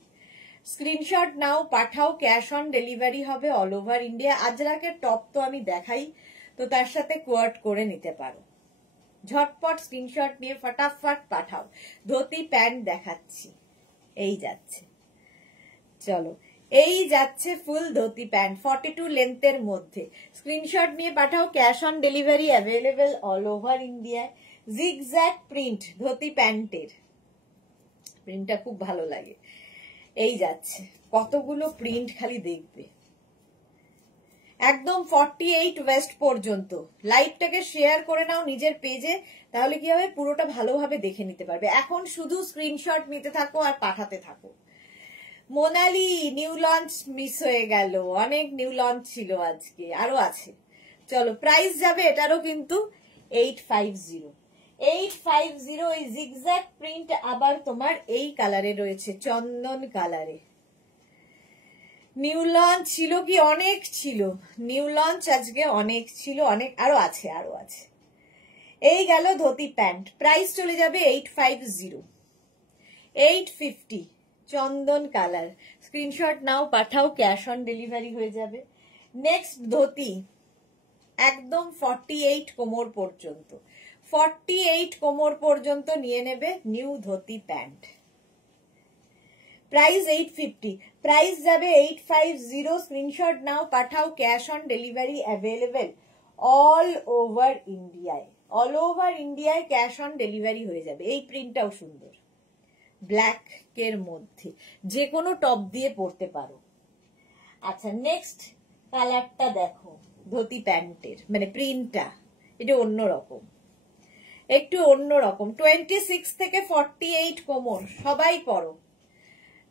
স্ক্রিনশট নাও, পাঠাও। ক্যাশ অন ডেলিভারি হবে অল ওভার ইন্ডিয়া। আজরাকের টপ তো আমি দেখাই, তো তার সাথে কোয়ার্ট করে নিতে পারো। ঝটপট স্ক্রিনশট নিয়ে ফটাফট পাঠাও। ধোতি প্যান্ট দেখাচ্ছি, এই যাচ্ছে, চলো এই যাচ্ছে ফুল ধোতি প্যান্ট 42 লেন্থের মধ্যে। স্ক্রিনশট নিয়ে পাঠাও। Cash on delivery available all over ইন্ডিয়ায়। জিগজ্যাগ প্রিন্ট ধোতি প্যান্টের, প্রিন্টটা খুব ভালো লাগে। এই যাচ্ছে, কতগুলো প্রিন্ট খালি দেখবে। একদম 48 ওয়েস্ট পর্যন্ত। লাইভটাকে শেয়ার করে নাও নিজের পেজে, তাহলে কি হবে, পুরোটা ভালোভাবে দেখে নিতে পারবে। এখন শুধু স্ক্রিনশট নিতে থাকো আর পাঠাতে থাকো। মোনালি নিউ লঞ্চ মিস হয়ে গেল, অনেক নিউ লঞ্চ ছিল আজকে, আরো আছে। চলো প্রাইস যাবে এটারও কিন্তু 850। 850 এই জিগজ্যাগ প্রিন্ট আবার তোমার এই কালারে রয়েছে, চন্দন কালারে। নিউ লঞ্চ ছিল কি, অনেক ছিল নিউ লঞ্চ আজকে, অনেক ছিল, অনেক আরো আছে, আরো আছে। এই গেল ধোতি প্যান্ট, প্রাইস চলে যাবে 850। 850 চন্দন কালার। স্ক্রিনশট নাও, পাঠাও। ক্যাশ অন ডেলিভারি হয়ে যাবে। নেক্সট ধোতি একদম 48 কোমর পর্যন্ত, 48 কোমর পর্যন্ত নিয়ে নেবে new dhoti pant. Price 850, price যাবে 850। স্ক্রিনশট নাও, পাঠাও। Cash on delivery available all over ইন্ডিয়ায়, অল ওভার ইন্ডিয়ায় ক্যাশ অন ডেলিভারি হয়ে যাবে। এই প্রিন্টটাও সুন্দর, ব্ল্যাক এর মধ্যে যে কোনো টপ দিয়ে পরতে পারো। আচ্ছা নেক্সট কালারটা দেখো ধোতি প্যান্টের, মানে প্রিন্টটা এটা অন্যরকম। একটু অন্যরকম। 26 থেকে 48 কোমর সবাই পরো।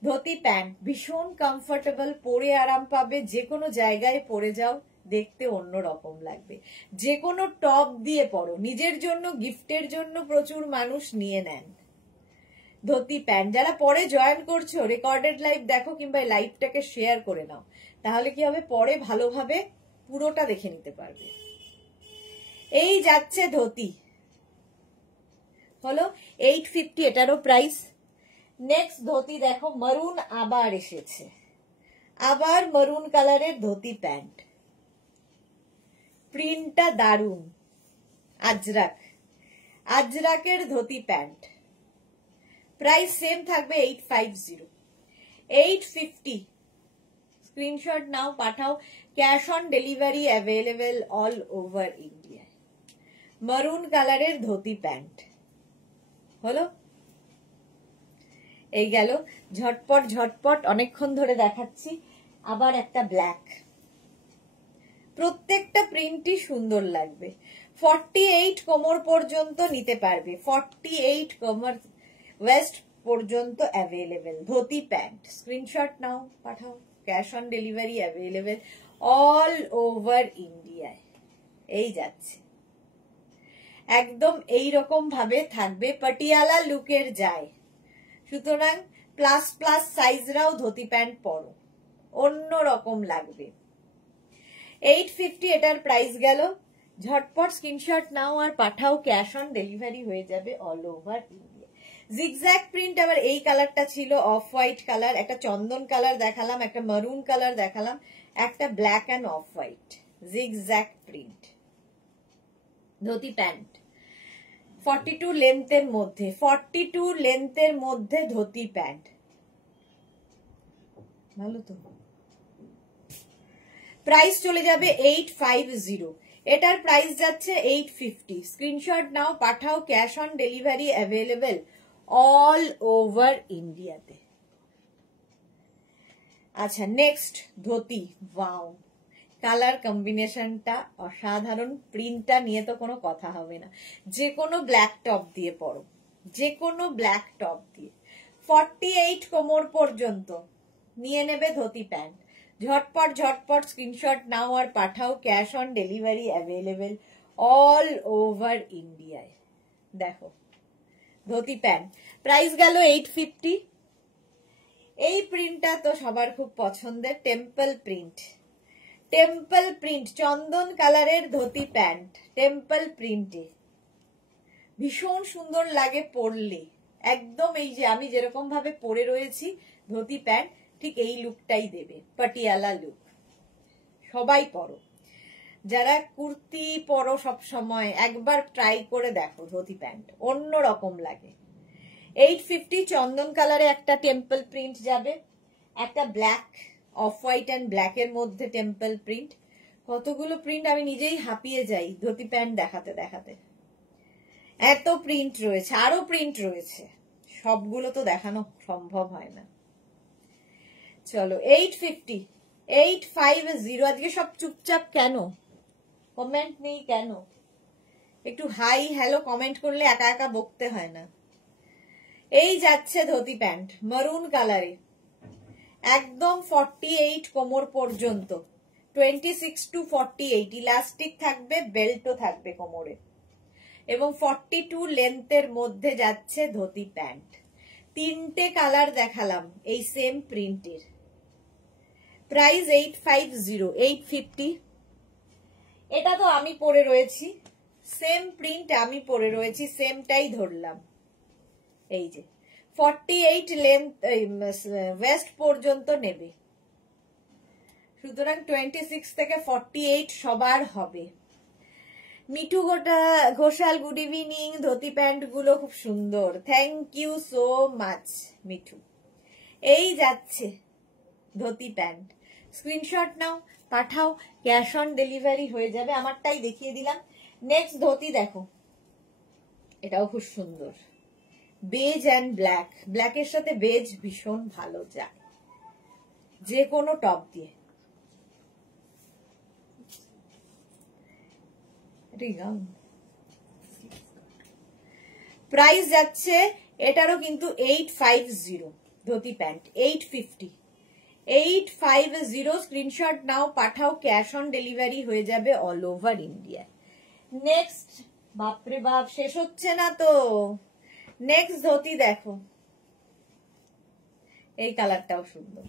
ধুতি প্যান্ট ভীষণ কমফোর্টেবল, পরে আরাম পাবে, যে কোনো জায়গায় পরে যাও দেখতে অন্যরকম লাগবে। যে কোনো টপ দিয়ে পরো, নিজের জন্য গিফটের জন্য প্রচুর মানুষ নিয়ে নেন ধুতি প্যান্ট। যারা পরে জয়েন করছো রেকর্ডেড লাইভ দেখো কিংবা লাইভটাকে শেয়ার করে নাও, তাহলে কি হবে পরে ভালোভাবে পুরোটা দেখে নিতে পারবে। এই যাচ্ছে ধুতি, হলো 850, এটারও প্রাইস। নেক্সট ধুতি দেখো, মারুন আবার এসেছে, আবার মারুন কালারের ধুতি প্যান্ট, প্রিন্টটা দারুন, আজরাক, আজরাকের ধুতি প্যান্ট, প্রাইস সেম থাকবে 850, 850। স্ক্রিনশট নাও, পাঠাও, cash on delivery available all over India. Maroon কালারের ধুতি প্যান্ট হলো। এই গেল ঝটপট ঝটপট, অনেকক্ষণ ধরে দেখাচ্ছি। আবার একটা ব্ল্যাক, প্রত্যেকটা প্রিন্টই সুন্দর লাগবে। 48 কোমর পর্যন্ত নিতে পারবে, 48 কোমর ওয়েস্ট পর্যন্ত অ্যাভেলেবেল ধুতি প্যান্ট। স্ক্রিনশট নাও, পাঠাও, cash on delivery available all over ইন্ডিয়ায়। এই যাচ্ছে একদম এই রকম ভাবে থাকবে, পাটিয়ালা লুকের যায়। সুতরাং প্লাস প্লাস সাইজরাও ধুতি প্যান্ট পরো, অন্য রকম লাগবে। 850 এটার প্রাইস গেল। ঝটপট স্ক্রিনশট নাও আর পাঠাও, ক্যাশ অন ডেলিভারি হয়ে যাবে all over India. Zigzag print, আবার এই কালারটা ছিল অফ হোয়াইট কালার, একটা চন্দন কালার দেখালাম, একটা মারুন কালার দেখালাম, একটা black and off white zigzag print dhoti pant. 42 লেন্থের মধ্যে, 42 লেন্থের মধ্যে ধুতি প্যান্ট, ভালো তো। প্রাইস চলে যাবে 850, এটার প্রাইস যাচ্ছে 850। স্ক্রিনশট নাও, পাঠাও, cash on delivery available all over ইন্ডিয়াতে। আচ্ছা নেক্সট ধুতি, ওয়াও, কালার কম্বিনেশনটা অসাধারণ, প্রিন্টটা নিয়ে তো কোনো কথা হবে না। যে কোনো ব্ল্যাক টপ দিয়ে পরো, যে কোনো ব্ল্যাক টপ দিয়ে। 48 কোমর পর্যন্ত নিয়ে নেবে ধুতি প্যান্ট। ঝটপট ঝটপট স্ক্রিনশট নাও আর পাঠাও, cash on delivery available all over ইন্ডিয়ায়। দেখো ধুতি প্যান্ট, প্রাইস গেল 850। এই প্রিন্টটা তো সবার খুব পছন্দের, টেম্পল প্রিন্ট, টেম্পল প্রিন্ট চন্দন কালারের ধুতি প্যান্ট, টেম্পল প্রিন্টে ভীষণ সুন্দর লাগে পরলে। একদম এই যে আমি যেরকম ভাবে পরে রয়েছি ধুতি প্যান্ট, ঠিক এই লুকটাই দেবে, পাটিয়ালা লুক। সবাই পরো, যারা কুর্তি পরো সব সময়, একবার ট্রাই করে দেখো ধুতি প্যান্ট, অন্য রকম লাগে। 850 চন্দন কালারে একটা টেম্পল প্রিন্ট যাবে, একটা black, off white and black এর মধ্যে টেম্পল প্রিন্ট। কতগুলো প্রিন্ট, আমি নিজেই হাঁপিয়ে যাই ধুতি প্যান্ট দেখাতে দেখাতে, এত প্রিন্ট রয়েছে, আরো প্রিন্ট রয়েছে, সবগুলো তো দেখানো সম্ভব হয় না। চলো 850, 850। আজকে সব চুপচাপ কেন, কমেন্ট নেই কেন? একটু হাই হ্যালো কমেন্ট করলে একা একা বকতে হয় না। এই যাচ্ছে ধুতি প্যান্ট মারুন কালারে, একদম 48 কোমর পর্যন্ত, 26 to 48, ইলাস্টিক থাকবে, বেল্টও থাকবে কোমরে, এবং 42 লেন্থের মধ্যে যাচ্ছে ধুতি প্যান্ট। তিনটে কালার দেখালাম এই সেম প্রিন্টের। প্রাইস 850, 850। এটা তো আমি পরে রয়েছি, সেম প্রিন্ট আমি পরে রয়েছি, সেমটাই ধরলাম। এই যে 48 লেন্থ ওয়েস্ট পর্যন্ত নেবে, সুতরাং 26 থেকে 48 সবার হবে। Mithu Ghoshal, good evening. Dhoti pant গুলো খুব সুন্দর, thank you so much Mithu. এই যাচ্ছে ধুতি প্যান্ট, স্ক্রিনশট নাও, পাঠাও, ক্যাশ অন ডেলিভারি হয়ে যাবে। আমারটাই দেখিয়ে দিলাম। নেক্সট ধুতি দেখো, এটাও খুব সুন্দর, বেজ অ্যান্ড ব্ল্যাক, ব্ল্যাকের সাথে বেজ ভীষণ ভালো যায় যে কোনো টপ দিয়ে। প্রাইস যাচ্ছে এটারও কিন্তু 850 ধুতি প্যান্ট 850 স্ক্রিনশট নাও, পাঠাও, ক্যাশ অন ডেলিভারি হয়ে যাবে অল ওভার ইন্ডিয়া। নেক্সট, বাপরে বাপ শেষ হচ্ছে না তো, নেক্সট ধুতি দেখো, এই কালারটাও সুন্দর,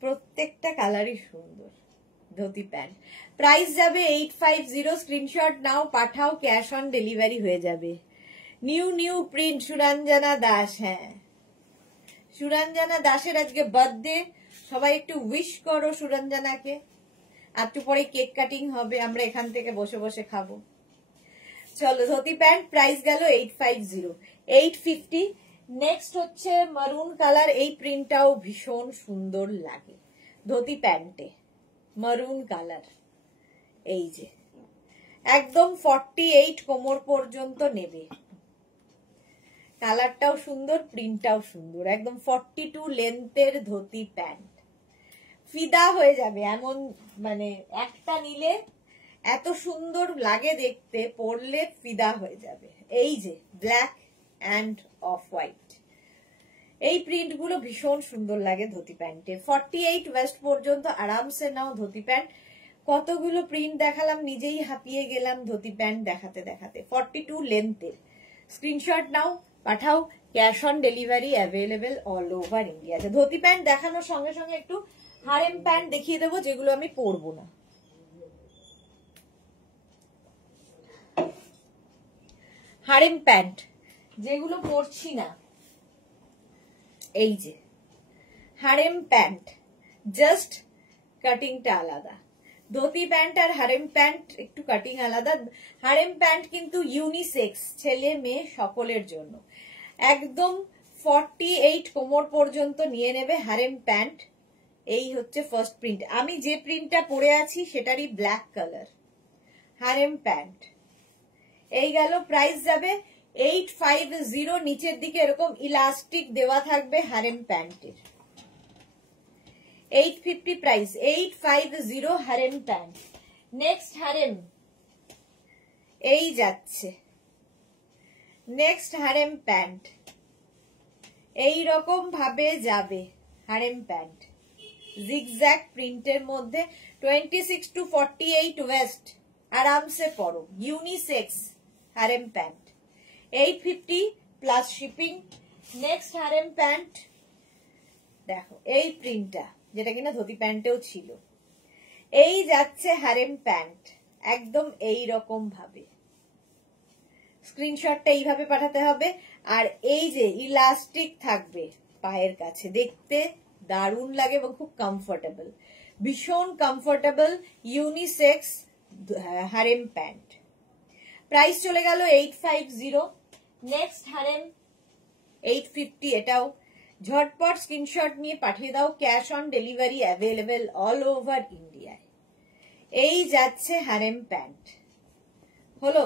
প্রত্যেকটা কালারই সুন্দর ধুতি প্যান্ট। প্রাইস যাবে 850, স্ক্রিনশট নাও, পাঠাও, ক্যাশ অন ডেলিভারি হয়ে যাবে। New print Suranjana Das. হ্যাঁ, সুরঞ্জনা দাসের আজকে বার্থডে, সবাই একটু উইশ করো সুরঞ্জনাকে। একটু পরে কেক কাটিং হবে, আমরা এখান থেকে বসে বসে খাবো। চলো, ধুতি প্যান্ট প্রাইস গেল 850, 850। নেক্সট হচ্ছে মারুন কালার, এই প্রিন্টটাও ভীষণ সুন্দর লাগে ধুতি প্যান্টে, মারুন কালার। এই যে একদম 48 কোমর পর্যন্ত নেবে, কালারটাও সুন্দর, প্রিন্টটাও সুন্দর, একদম 42 লেন্থের ধুতি প্যান্ট। ফিদা হয়ে যাবে এমন, মানে একটা নিলে এত সুন্দর লাগে দেখতে, পরলে ফিদা হয়ে যাবে। এই যে ব্ল্যাক অ্যান্ড অফ হোয়াইট, এই প্রিন্ট গুলো ভীষণ সুন্দর লাগে ধুতি প্যান্টে। 48 ওয়েস্ট পর্যন্ত আরামসে নাও ধুতি প্যান্ট। কতগুলো প্রিন্ট দেখালাম, নিজেই হাঁপিয়ে গেলাম ধুতি প্যান্ট দেখাতে দেখাতে। 42 লেন্থের, স্ক্রিনশট নাও, পাঠাও, cash on delivery available all over India. Dhoti pant দেখানোর সঙ্গে সঙ্গে একটু হারেম প্যান্ট দেখিয়ে দেবো, যেগুলো আমি পরবো না। হারেম প্যান্ট যেগুলো পরছি না, এই যে হারেম প্যান্ট, জাস্ট কাটিংটা আলাদা। ধুতি প্যান্ট আর হারেম প্যান্ট একটু কাটিং আলাদা। হারেম প্যান্ট কিন্তু ইউনিসেক্স, ছেলে মেয়ে সকলের জন্য। একদম 48 কোমর পর্যন্ত নিয়ে নেবে হারেম প্যান্ট। এই হচ্ছে ফার্স্ট প্রিন্ট, আমি যে প্রিন্টটা পরে আছি সেটারই ব্ল্যাক কালার, হারেম প্যান্ট। এই গেল, প্রাইস যাবে 850, নিচের দিকে এরকম ইলাস্টিক দেওয়া থাকবে হারেম প্যান্টের। 850 price, 850 harem pant. Next harem, এই যাচ্ছে নেক্সট হারেম প্যান্ট, এই রকম ভাবে যাবে হারেম প্যান্ট, জিগজ্যাগ প্রিন্টের মধ্যে। 26 to 48 ওয়েস্ট, আরামসে পরো, unisex harem pant. 850 plus shipping. Next harem pant দেখো, এই প্রিন্টটা, যেটা কিনা ধুতি প্যান্টেও ছিল। এই যাচ্ছে হারেম প্যান্ট, একদম এই রকম ভাবে। স্ক্রিনশটটা এইভাবে পাঠাতে হবে। আর এই যে ইলাস্টিক থাকবে পায়ের কাছে, দেখতে দারুণ লাগে এবং খুব কমফোর্টেবল, ভীষণ comfortable unisex harem pant. Price চলে গেল 850। নেক্সট হারেম 850, এটাও ঝটপট স্ক্রিনশট নিয়ে পাঠিয়ে দাও, cash on delivery available all over ইন্ডিয়ায়। এই যাচ্ছে হারেম প্যান্ট, হলো।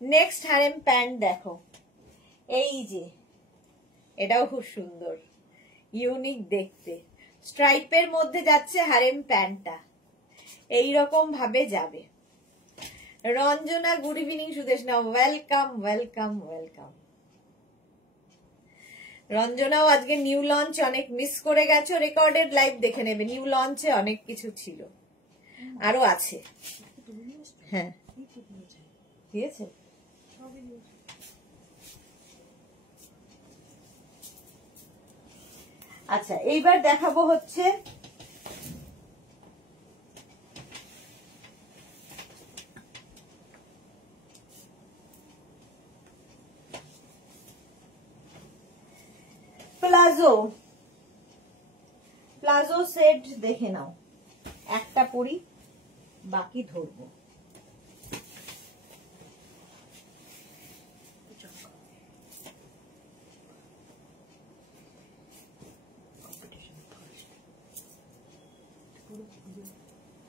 নেক্সট হারেম প্যান্ট দেখো, এই যে এটাও খুব সুন্দর, ইউনিক দেখতে, স্ট্রাইপের মধ্যে যাচ্ছে হারেম প্যান্টটা, এইরকম ভাবে যাবে। Ranjana good evening, Sudeshna welcome welcome welcome. রঞ্জনাও আজকে নিউ লঞ্চ অনেক মিস করে গেছো, রেকর্ডেড লাইভ দেখে নেবে, নিউ লঞ্চে অনেক কিছু ছিল, আরো আছে। হ্যাঁ দিয়েছে, আচ্ছা এইবার দেখাবো হচ্ছে প্লাজো। প্লাজো সেট দেখে নাও, একটা পরি, বাকি ধরবো।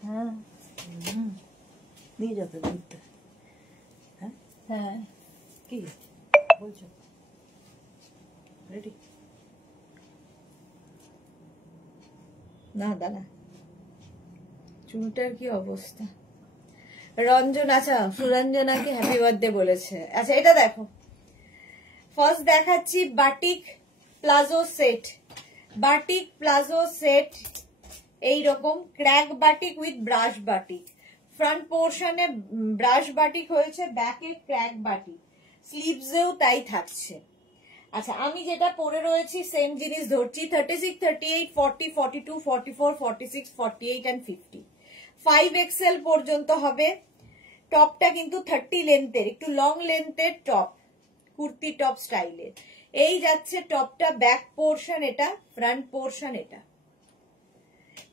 হ্যাঁ দিয়ে যাবে, হ্যাঁ হ্যাঁ, কি বলছো? রেডি না দাঁড়া, চুলটার কি অবস্থা। রঞ্জন, আচ্ছা সুরঞ্জনাকে হ্যাপি বার্থডে বলেছে। আচ্ছা এটা দেখো, ফার্স্ট দেখাচ্ছি batik palazzo set. Batik palazzo set এইরকম crack batik with brush batik. Front পোর্শনে ব্রাশ বাটিক হয়েছে, ব্যাকে ক্র্যাক বাটিক, স্লিভসেও তাই থাকছে। আচ্ছা, আমি যেটা পরে রয়েছি সেম জিনিস ধরছি। 36, 38, 40, 42, 44, 46, 48 and 50। 5XL পর্যন্ত হবে। টপটা কিন্তু 30 লেন্থের, একটু লং লেন্থের টপ, কুর্তি টপ স্টাইলের। এই যাচ্ছে টপটা, ব্যাক পোর্শন এটা, ফ্রন্ট পোর্শন এটা।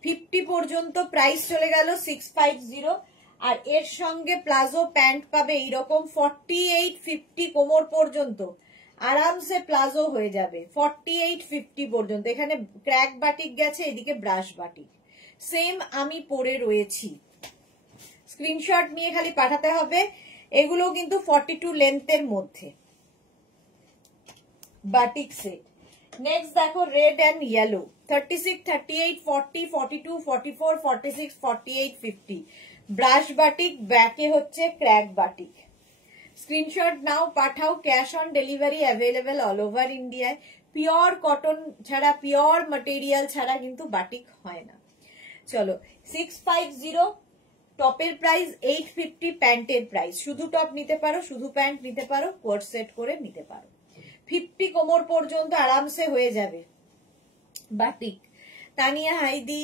50 পর্যন্ত প্রাইস চলে গেল 650। আর এর সঙ্গে প্লাজো প্যান্ট পাবে এইরকম 48, 50 কোমর পর্যন্ত আরামসে প্লাজো হয়ে যাবে। 48, 50 পর্যন্ত। এখানে ক্র্যাক বাটিক গেছে, এদিকে ব্রাশ বাটিক, সেম আমি পরে রয়েছি। স্ক্রিনশট নিয়ে খালি পাঠাতে হবে। এগুলো কিন্তু 42 লেন্থের মধ্যে বাটিক সেট। নেক্সট দেখো red and yellow. 36, 38, 40, 42, 44, 46, 48, 50 brush batik, ব্যাকে হচ্ছে ক্র্যাক বাটিক। স্ক্রিনশট নাও, পাঠাও। Cash on delivery available all over ইন্ডিয়ায়। পিওর কটন ছাড়া, পিওর ম্যাটেরিয়াল ছাড়া কিন্তু বাটিক হয় না। চলো 650 টপের প্রাইস, 850 প্যান্টের প্রাইস। শুধু টপ নিতে পারো, শুধু প্যান্ট নিতে পারো, কোট সেট করে নিতে পারো। 50 কোমর পর্যন্ত আরামসে হয়ে যাবে বাটিক। তানিয়া হাইদি,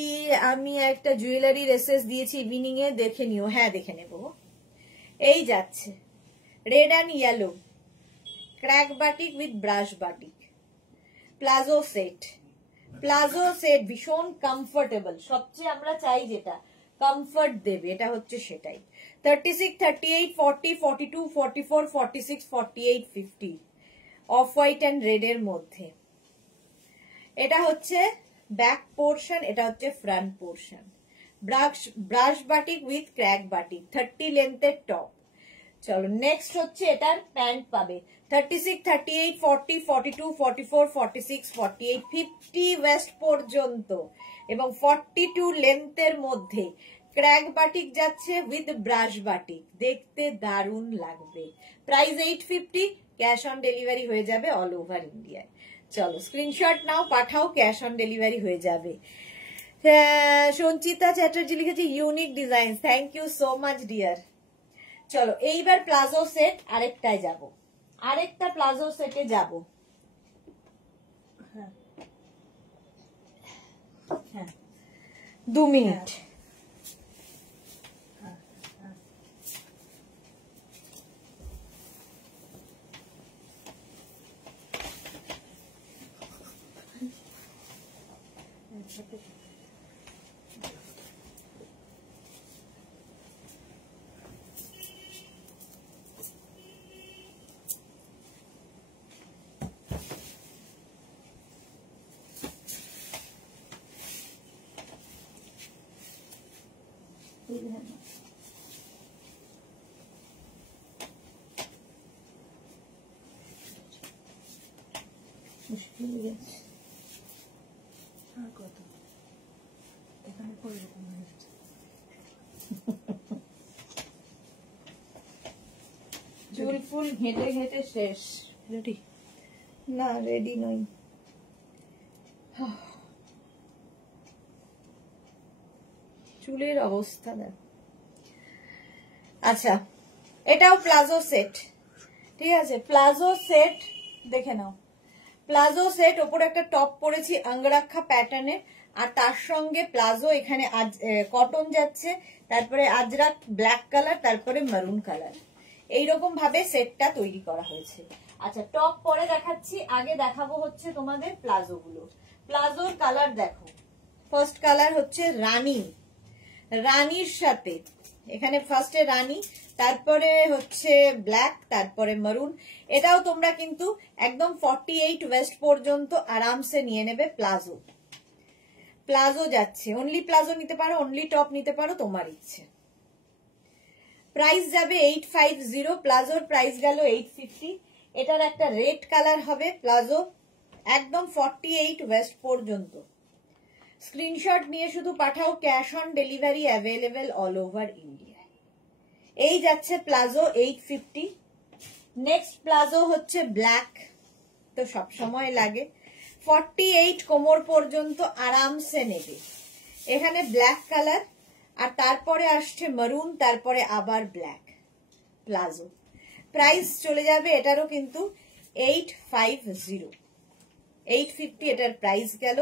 আমি একটা জুয়েলারি রেসেস দিয়েছি ইভিনিং এ, দেখে নিও। হ্যাঁ দেখে নেব। এই যাচ্ছে red and yellow crack batik with brush batik, palazzo set. Palazzo set ভীষণ কমফোর্টেবল, সবচেয়ে আমরা চাই যেটা কমফর্ট দেবে, এটা হচ্ছে সেটাই। 36, 38, 40, 42, 44, 46, 48, 50 অফ হোয়াইট অ্যান্ড রেড এর মধ্যে। এটা হচ্ছে ব্যাক পোর্শন, এটা হচ্ছে front portion. Brush batik with crack batik, 30 লেন্থের টপ। চলো নেক্সট হচ্ছে এটার প্যান্ট পাবে 36, 38, 40, 42, 44, 46, 48, 50 ওয়েস্ট পর্যন্ত এবং 42 লেন্থের মধ্যে ক্র্যাক বাটিক যাচ্ছে উইথ ব্রাশ বাটিক, দেখতে দারুণ লাগবে। প্রাইস 850, ক্যাশ অন ডেলিভারি হয়ে যাবে অল ওভার ইন্ডিয়ায়। চলো স্ক্রিনশট নাও, পাঠাও, ক্যাশ অন ডেলিভারি হয়ে যাবে। সঞ্চিতা চ্যাটার্জি লিখেছে unique design, thank you so much dear. চলো এইবার প্লাজো সেট আরেকটায় যাব, আরেকটা প্লাজো সেটে যাব। হ্যাঁ 2 মিনিট। মুশকিল গেছে কত এখানে চুল ফুল ঘেটে ঘেটে শেষ। রেডি না, রেডি নই। চুলের অবস্থা দেখ। আচ্ছা এটাও প্লাজো সেট, ঠিক আছে। প্লাজো সেট দেখে নাও। প্লাজো সেট, ওপরে একটা টপ পরেছি অঙ্গরাক্ষা প্যাটার্নে, আর তার সঙ্গে প্লাজো, এখানে কটন যাচ্ছে, তারপরে আজরাক ব্ল্যাক কালার, তারপরে মারুন কালার। এইরকম ভাবে সেটটা তৈরি করা হয়েছে। আচ্ছা টপ পরে দেখাচ্ছি, আগে দেখাবো হচ্ছে তোমাদের প্লাজো গুলো। প্লাজোর কালার দেখো, ফার্স্ট কালার হচ্ছে রানী, রানীর সাথে এখানে ফার্স্টে রানী, তারপরে হচ্ছে ব্ল্যাক, তারপরে মারুন। এটাও তোমরা কিন্তু একদম 48 ওয়েস্ট পর্যন্ত আরামসে নিয়ে নেবে। প্লাজো, প্লাজো যাচ্ছে, অনলি প্লাজো নিতে পারো, অনলি টপ নিতে পারো, তোমার ইচ্ছে। প্রাইস যাবে 850, প্লাজোর প্রাইস গেল 850। এটার একটা রেড কালার হবে প্লাজো, একদম 48 ওয়েস্ট পর্যন্ত। স্ক্রিনশট নিয়ে শুধু পাঠাও, cash on delivery available all over India. এই যাচ্ছে প্লাজো 850। নেক্সট প্লাজো হচ্ছে ব্ল্যাক, তো সব সময় লাগে। 48 কোমর পর্যন্ত আরামসে নেবে। এখানে ব্ল্যাক কালার, আর তারপরে আসছে মারুন, তারপরে আবার ব্ল্যাক প্লাজো। প্রাইস চলে যাবে এটারও কিন্তু 850, 850 এটার প্রাইস গেল।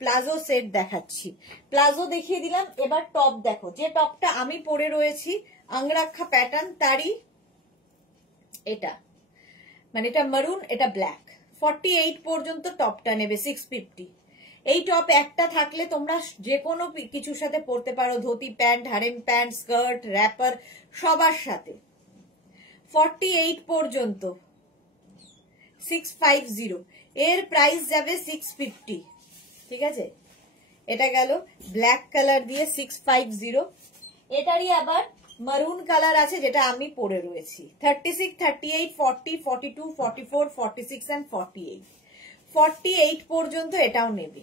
প্লাজো সেট দেখাচ্ছি, প্লাজো দেখিয়ে দিলাম। এবার টপ দেখো, যে টপটা আমি পরে রয়েছি আংরাক্ষা প্যাটার্ন, তারই এটা, মানে এটা মারুন, এটা ব্ল্যাক। 48 পর্যন্ত টপটা নেবে 650। এই টপ একটা থাকলে তোমরা যে কোনো কিছুর সাথে পরতে পারো, dhoti pant, harem pant, skirt, wrapper সবার সাথে। 48 পর্যন্ত 650, এর প্রাইস যাবে 650। ঠিক আছে, এটা গেল ব্ল্যাক কালার দিয়ে 650। এটারই আবার মারুন কালার আছে যেটা আমি পরে রয়েছি। 36, 38, 40, 42, 44, 46 and 48। 48 পর্যন্ত এটাও নেবে,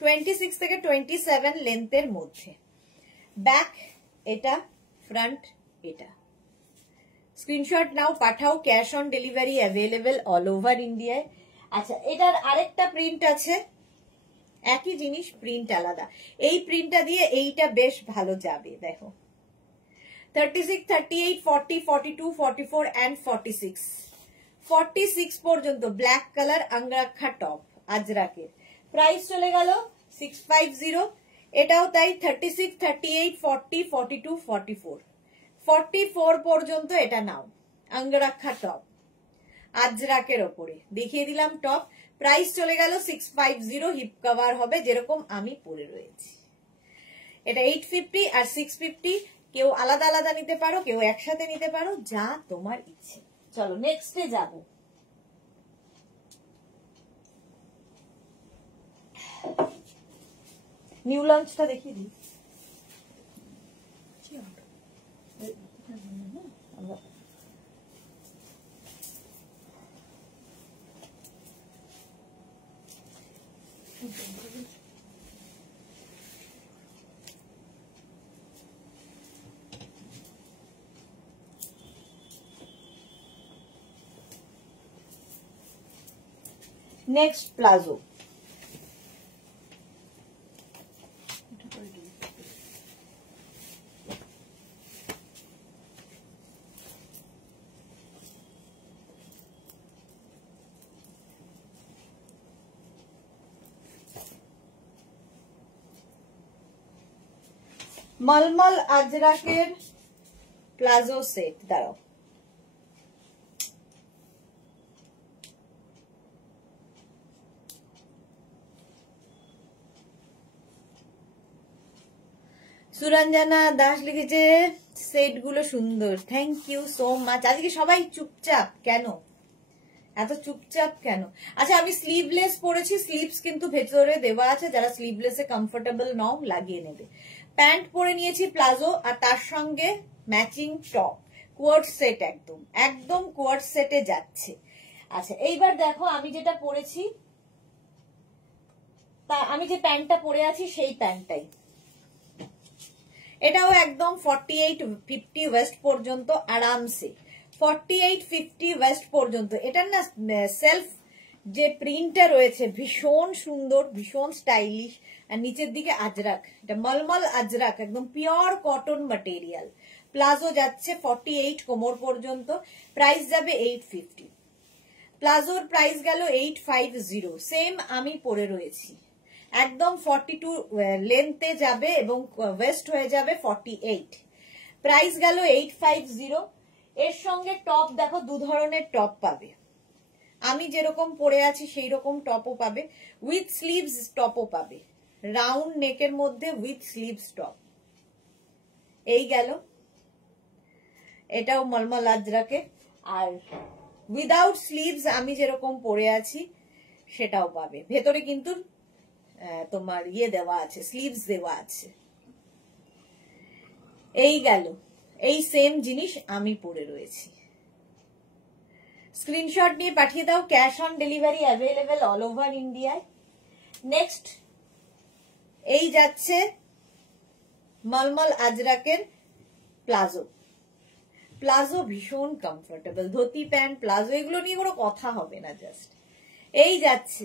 26 থেকে 27 লেন্থের মধ্যে। ব্যাক এটা, ফ্রন্ট এটা। স্ক্রিনশট নাও, পাঠাও, cash on delivery available all over ইন্ডিয়ায়। আচ্ছা, এটার আরেকটা প্রিন্ট আছে, একই জিনিস প্রিন্ট আলাদা। এই প্রিন্টটা দিয়ে এইটা বেশ ভালো যাবে, দেখো। 36, 38, 40, 42, 44 and 46। 46 পর্যন্ত black colour angrakha top আজরাকের। Price চলে গেল 650। এটাও তাই, 36, 38, 40, 42, 44। 44 পর্যন্ত এটা নাও, আঙ্গরাক্ষা টপ আজরাকের ওপরে দেখিয়ে দিলাম টপ। প্রাইস চলে গেল 650, হিপ কভার হবে যেরকম আমি পরে রয়েছি। এটা 850 আর 650, কেউ আলাদা আলাদা নিতে পারো, কেউ একসাথে নিতে পারো, যা তোমার ইচ্ছে। চলো নেক্সটে যাব। নিউ লঞ্চটা দেখিয়ে দিই। নেক্সট প্লাজো, মলমল আজরাকের প্লাজো সেট। দাঁড়াও, সুরঞ্জনা দাস লিখেছে সেট গুলো সুন্দর, থ্যাংক ইউ সো মাচ। আজকে সবাই চুপচাপ কেন, এত চুপচাপ কেন? আচ্ছা, আমি স্লিভলেস পরেছি, স্লিভস কিন্তু ভেতরে দেওয়া আছে, যারা স্লিভলেসে কমফোর্টেবল নও লাগিয়ে নেবে। প্যান্ট পরে নিয়েছি প্লাজো, আর তার সঙ্গে ম্যাচিং টপ, কোয়ার্ড সেট, একদম একদম কোয়ার্ড সেটে যাচ্ছে। আচ্ছা, এইবার দেখো আমি যেটা পরেছি, তা আমি যে প্যান্টটা পরে আছি সেই প্যান্টটাই, এটাও একদম 48-50 ওয়েস্ট পর্যন্ত আরামসে। 48-50 ওয়েস্ট পর্যন্ত। এটার না সেলফ যে প্রিন্টটা রয়েছে ভীষণ সুন্দর, ভীষণ স্টাইলিশ, আর নিচের দিকে আজরাক, এটা মলমল আজরাক, একদম পিওর কটন ম্যাটেরিয়াল। প্লাজো যাচ্ছে 48 কোমর পর্যন্ত, প্রাইস যাবে 850। প্লাজোর প্রাইস গেল 850, সেম আমি পরে রয়েছি। একদম 42 লেন্থে যাবে এবং ওয়েস্ট হয়ে যাবে 48। প্রাইস গেল 850। এর সঙ্গে টপ দেখো, দু ধরনের টপ পাবে, আমি যেরকম পরে আছি সেই রকম টপও পাবে, উইথ স্লিভস টপও পাবে, রাউন্ড নেকের মধ্যে উইথ স্লিভস টপ। এই গেল, এটাও মলমল আজরাকে। আর উইদাউট স্লিভস আমি যেরকম পরে আছি সেটাও পাবে, ভেতরে কিন্তু তোমার ইয়ে দেওয়া আছে, স্লিভস দেওয়া আছে। এই গেল, এই সেম জিনিস আমি পরে রয়েছি। স্ক্রিনশট নিয়ে পাঠিয়ে দাও, cash on delivery available all over ইন্ডিয়ায়। নেক্সট এই যাচ্ছে মলমল আজরাকের প্লাজো। প্লাজো ভীষণ কমফোর্টেবল, ধুতি প্যান্ট প্লাজো এগুলো নিয়ে কোনো কথা হবে না, জাস্ট এই যাচ্ছে,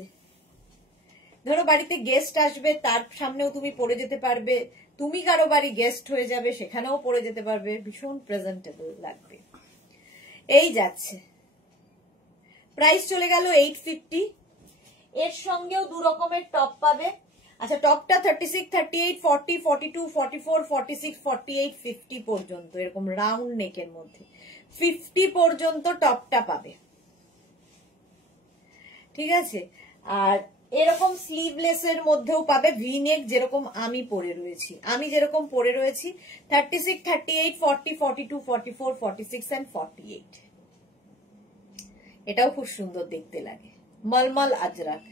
ধরো বাড়িতে গেস্ট আসবে, তার সামনেও তুমি পরে যেতে পারবে, তুমি কারো বাড়ি গেস্ট হয়ে যাবে, সেখানেও পরে যেতে পারবে, ভীষণ প্রেজেন্টেবল লাগবে। এই যাচ্ছে, প্রাইস চলে গেল 850। এর সঙ্গেও দু রকমের টপ পাবে। আচ্ছা, টপটা 36, 38, 40, 42, 44, 46, 48, 50 পর্যন্ত, এরকম রাউন্ড নেকের মধ্যে 50 পর্যন্ত টপটা পাবে, ঠিক আছে। আর এরকম স্লিভলেসের মধ্যেও পাবে, ভি নেক, যেরকম আমি পরে রয়েছি, আমি যেরকম পরে রয়েছি 36, 38, 40, 42, 44, 46 and 48। এটাও খুব সুন্দর দেখতে লাগে, মলমল আজরাক,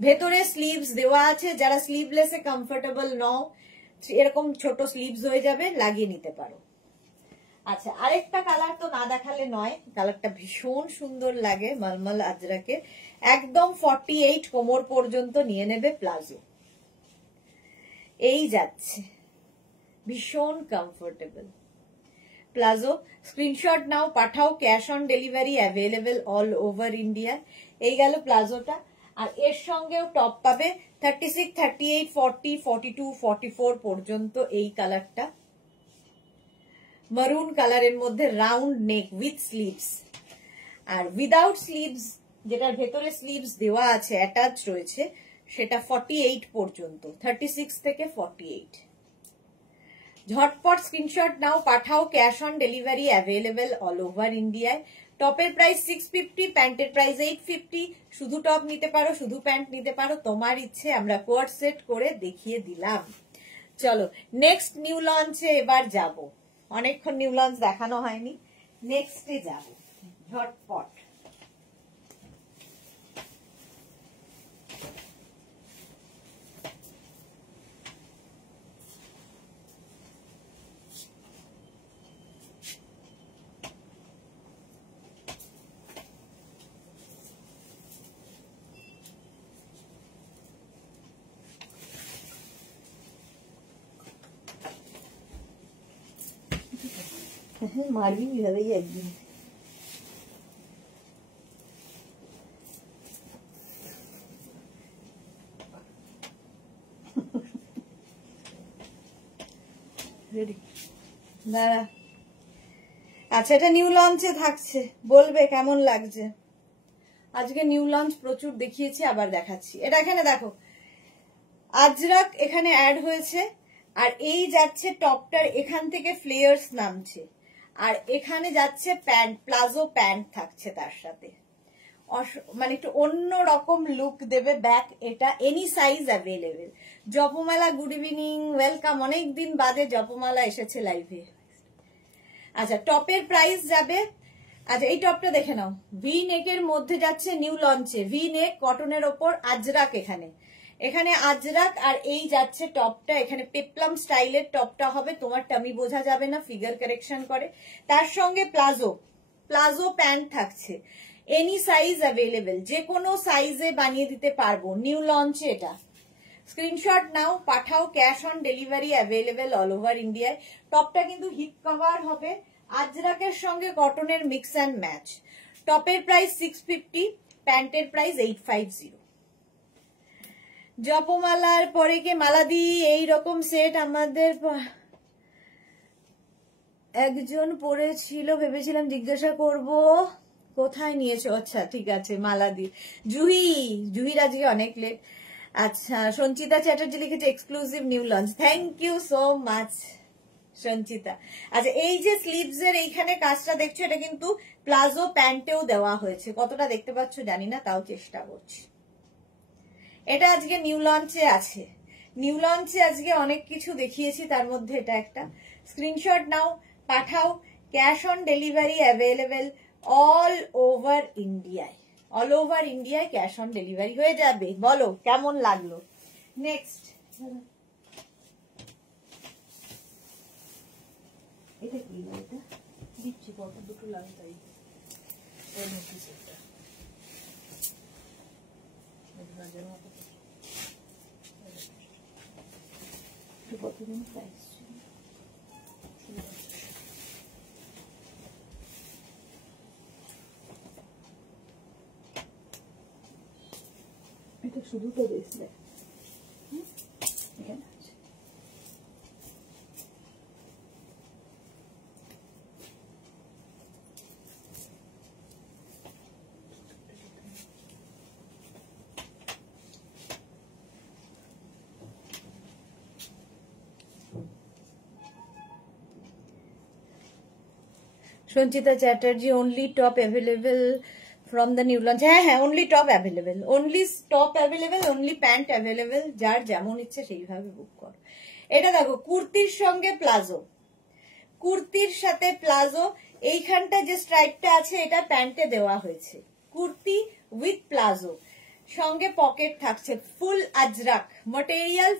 ভেতরে স্লিভস দেওয়া আছে। যারা স্লিভলেসে কমফোর্টেবল নও, এরকম ছোট স্লিভস হয়ে যাবে, লাগিয়ে নিতে পারো। আচ্ছা, আরেকটা কালার তো না দেখালে নয়, কালারটা ভীষণ সুন্দর লাগে মলমল আজরাকে, একদম 48 কোমর পর্যন্ত নিয়ে নেবে প্লাজো। এই যাচ্ছে, ভীষণ কমফোর্টেবল প্লাজো। স্ক্রিনশট নাও, পাঠাও, cash on delivery available all over India. এই গেল প্লাজোটা। আর এর সঙ্গেও টপ পাবে 36, 38, 40, 42, 44 পর্যন্ত। এই কালারটা মারুন কালারের মধ্যে, রাউন্ড নেক উইথ স্লিভস। আর উইদাউট স্লিভস, যেটার ভেতরে স্লিভস দেওয়া আছে, অ্যাটাচ রয়েছে, সেটা 48 পর্যন্ত, 36 থেকে 48। ঝটপট স্ক্রিনশট নাও, পাঠাও, cash on delivery available all over ইন্ডিয়ায়। টপের প্রাইস 650, প্যান্টের প্রাইস 850। শুধু টপ নিতে পারো, শুধু প্যান্ট নিতে পারো, তোমার ইচ্ছে। আমরা কোয়ার্ড সেট করে দেখিয়ে দিলাম। চলো নেক্সট নিউ লঞ্চে এবার যাব, অনেকক্ষণ নিউ লঞ্চ দেখানো হয়নি, নেক্সটে যাব ঝটপট। মারবি এভাবেই একদিন। দাঁড়া, আচ্ছা, এটা নিউ লঞ্চে থাকছে, বলবে কেমন লাগছে। আজকে নিউ লঞ্চ প্রচুর দেখিয়েছি, আবার দেখাচ্ছি। এটা এখানে দেখো, আজরাক এখানে অ্যাড হয়েছে। আর এই যাচ্ছে টপটার এখান থেকে ফ্লেয়ার্স নামছে, আর এখানে যাচ্ছে প্যান্ট, প্লাজো প্যান্ট থাকছে তার সাথে, মানে একটু অন্য রকম লুক দেবে ব্যাক। এটা any size available. Japamala, good evening, welcome, অনেকদিন বাদে জপমালা এসেছে লাইভে। আচ্ছা, টপের প্রাইস যাবে, আচ্ছা এই টপটা দেখে নাও, ভি নেকের মধ্যে যাচ্ছে নিউ লঞ্চে, ভি নেক, কটনের ওপর, আজরাক এখানে, এখানে আজরাক। আর এই যাচ্ছে টপটা, এখানে পেপলাম স্টাইলের টপটা হবে, তোমার টামি বোঝা যাবে না, ফিগার কারেকশন করে। তার সঙ্গে প্লাজো, প্লাজো প্যান্ট থাকছে, এনি সাইজ অ্যাভেলেবেল, যে কোনো সাইজে বানিয়ে দিতে পারবো, নিউ লঞ্চে এটা। স্ক্রিনশট নাও, পাঠাও, cash on delivery available all over ইন্ডিয়ায়। টপটা কিন্তু হিপ কভার হবে, আজরাকের সঙ্গে কটনের মিক্স অ্যান্ড ম্যাচ। টপের প্রাইস 650, প্যান্টের প্রাইস 850। জপমালার পরে কে মালাদি, এইরকম সেট আমাদের একজন পড়েছিল, ভেবেছিলাম জিজ্ঞাসা করব কোথায় নিয়েছো। আচ্ছা ঠিক আছে, মালাদি। জুহির আজকে অনেক লেট। আচ্ছা, সঞ্চিতা চ্যাটার্জি লিখেছে exclusive new launch, thank you so much Sanchita. আচ্ছা, এই যে স্লিভস এর এইখানে কাজটা দেখছো, এটা কিন্তু প্লাজো প্যান্টেও দেওয়া হয়েছে, কতটা দেখতে পাচ্ছ জানি না, তাও চেষ্টা করছি। এটা আজকে নিউ লঞ্চে আছে, নিউ লঞ্চে আজকে অনেক কিছু দেখিয়েছি, তার মধ্যে এটা একটা। স্ক্রিনশট নাও, পাঠাও, cash on delivery available all over ইন্ডিয়ায়, অল ওভার ইন্ডিয়ায় ক্যাশ অন ডেলিভারি হয়ে যাবে। বলো কেমন লাগলো। নেক্সট, এটা কি, এটা দিচ্ছি কত, দুটো লাগে তাই কতদিন প্রাইস শুধু তো দিয়েছিলে এখানে আছে। Sanchita Chatterjee, only top available from the new launch। হ্যাঁ হ্যাঁ, only top available, only top available, only pant available, যার যেমন ইচ্ছে সেইভাবে বুক কর। এটা দেখো কুর্তির সঙ্গে প্লাজো, কুর্তির সাথে প্লাজো, এইখানটা যে স্ট্রাইপটা আছে এটা প্যান্টে দেওয়া হয়েছে, কুর্তি উইথ প্লাজো, সঙ্গে পকেট থাকছে, ফুল আজরাক মটেরিয়াল,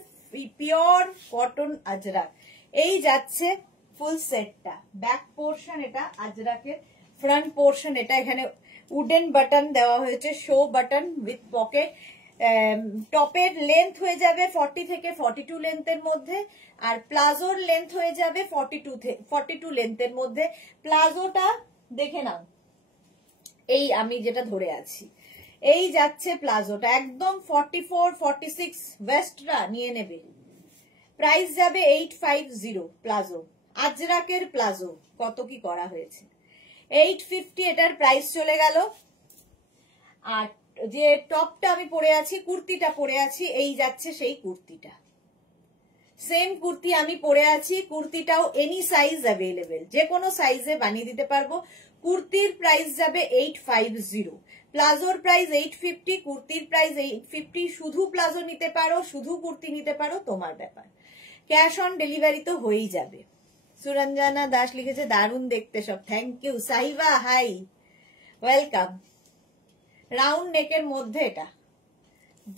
পিওর কটন আজরাক। এই যাচ্ছে ফুল সেটটা, ব্যাক পোর্শন এটা আজরাকের, ফ্রন্ট পোর্শন এটা, এখানে উডেন বাটন দেওয়া হয়েছে, শো বাটন উইথ পকেট। টপের লেন্থ হয়ে যাবে 40 থেকে 42 লেন্থের মধ্যে, আর প্লাজোর লেন্থ হয়ে যাবে 42 লেন্থের মধ্যে। প্লাজোটা দেখে নাও, এই আমি যেটা ধরে আছি, এই যাচ্ছে প্লাজোটা একদম 44 46, ওয়েস্টরা নিয়ে নেবে। প্রাইস যাবে 850, প্লাজো আজরাকের প্লাজো, কত কি করা হয়েছে, 850 এটার প্রাইস চলে গেল। আর যে টপটা আমি পরে আছি, কুর্তিটা পরে আছি, এই যাচ্ছে সেই কুর্তিটা, সেম কুর্তি আমি পরে আছি, কুর্তিটাও এনি সাইজ অ্যাভেলেবেল, যে কোনো সাইজে বানিয়ে দিতে পারবো। কুর্তির প্রাইস যাবে 850, প্লাজোর প্রাইস 850, কুর্তির প্রাইস 850। শুধু প্লাজো নিতে পারো, শুধু কুর্তি নিতে পারো, তোমার ব্যাপার। ক্যাশ অন ডেলিভারি তো হয়েই যাবে। সুরঞ্জনা দাস লিখেছে দারুণ দেখতে সব, thank you. Sahiba hi, welcome. Round নেকের মধ্যে এটা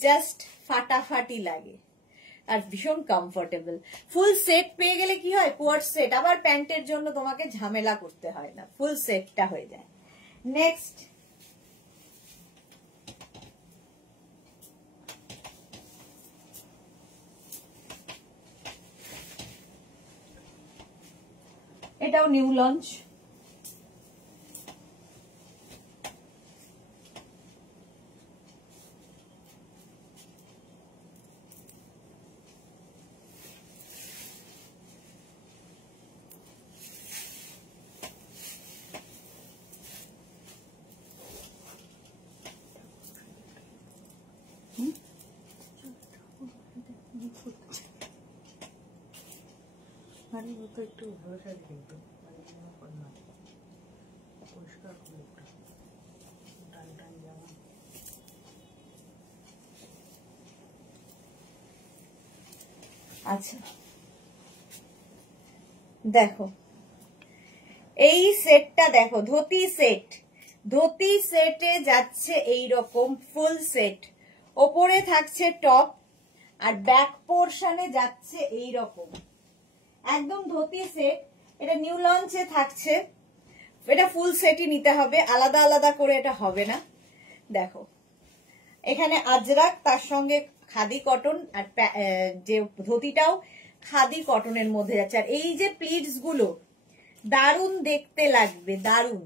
জাস্ট ফাটাফাটি লাগে আর ভীষণ কমফোর্টেবল। ফুল সেট পেয়ে গেলে কি হয়, কোয়ার্ড সেট, আবার প্যান্টের জন্য তোমাকে ঝামেলা করতে হয় না, ফুল সেটটা হয়ে যায়। নেক্সট এটাও নিউ লঞ্চ, একটু ভরসা কিন্তু পরিষ্কার করে টান টান জামা। আচ্ছা দেখো এই সেটটা দেখো, ধুতি সেট, ধুতি সেটে যাচ্ছে এই রকম ফুল সেট, ওপরে থাকছে টপ, আর ব্যাক পোর্শনে যাচ্ছে এই রকম একদম ধুতি সেট। এটা নিউ লঞ্চে থাকছে, এটা ফুল সেটই নিতে হবে, আলাদা আলাদা করে এটা হবে না। দেখো এখানে আজরাক, তার সঙ্গে খাদি কটন, আর যে ধুতিটাও খাদি কটনের মধ্যে যাচ্ছে। আর এই যে প্লিটস গুলো দারুণ দেখতে লাগবে, দারুণ।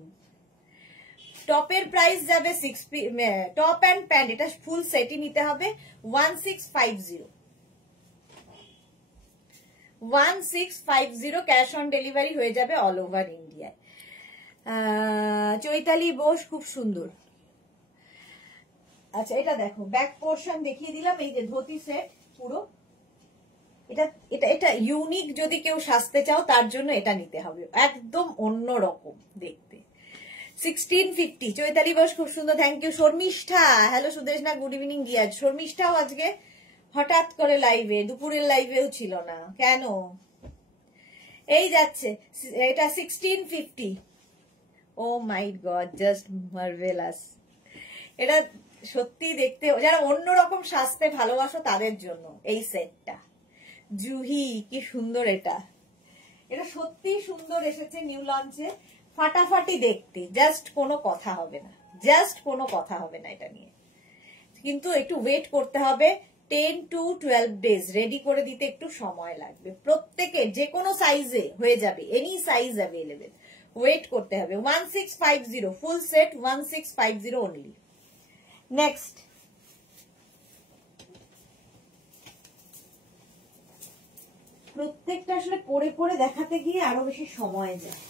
টপের প্রাইস যাবে টপ অ্যান্ড প্যান্ট, এটা ফুল সেটই নিতে হবে 1650, 1650। ক্যাশ অন ডেলিভারি হয়ে যাবে অল ওভার ইন্ডিয়ায়। চৈতালি বোস, খুব সুন্দর। আচ্ছা এটা দেখো, ব্যাক পোর্শন দেখিয়ে দিলাম, এই যে ধুতি সেট পুরো, এটা এটা এটা ইউনিক, যদি কেউ সাজতে চাও তার জন্য এটা নিতে হবে, একদম অন্য রকম দেখতে। 1650, চৈতালি বোস, খুব সুন্দর, thank you. Sharmistha, hello Sudeshna, good evening dear. শর্মিষ্ঠাও আজকে হঠাৎ করে লাইভে, দুপুরের লাইভেও ছিল না কেন? এই যাচ্ছে এটা 1650। ও মাই গড, জাস্ট মার্ভেলাস। এটা সত্যি দেখতে, যারা অন্যরকম সাজতে ভালোবাসো তাদের জন্য এই সেটটা। জুহি, কি সুন্দর এটা, এটা সত্যি সুন্দর এসেছে নিউ লঞ্চে, ফাটাফাটি দেখতে, জাস্ট কোনো কথা হবে না, জাস্ট কোনো কথা হবে না এটা নিয়ে। কিন্তু একটু ওয়েট করতে হবে, 10 to 12 ডেজ রেডি করে দিতে একটু সময় লাগবে। প্রত্যেকে যে কোনো সাইজে হয়ে যাবে, এনি সাইজ অ্যাভেলেবেল, ওয়েট করতে হবে। 1650 ফুল সেট, 1650 অনলি। নেক্সট প্রত্যেকটা আসলে পরে পরে দেখাতে গিয়ে আরো বেশি সময় যায়।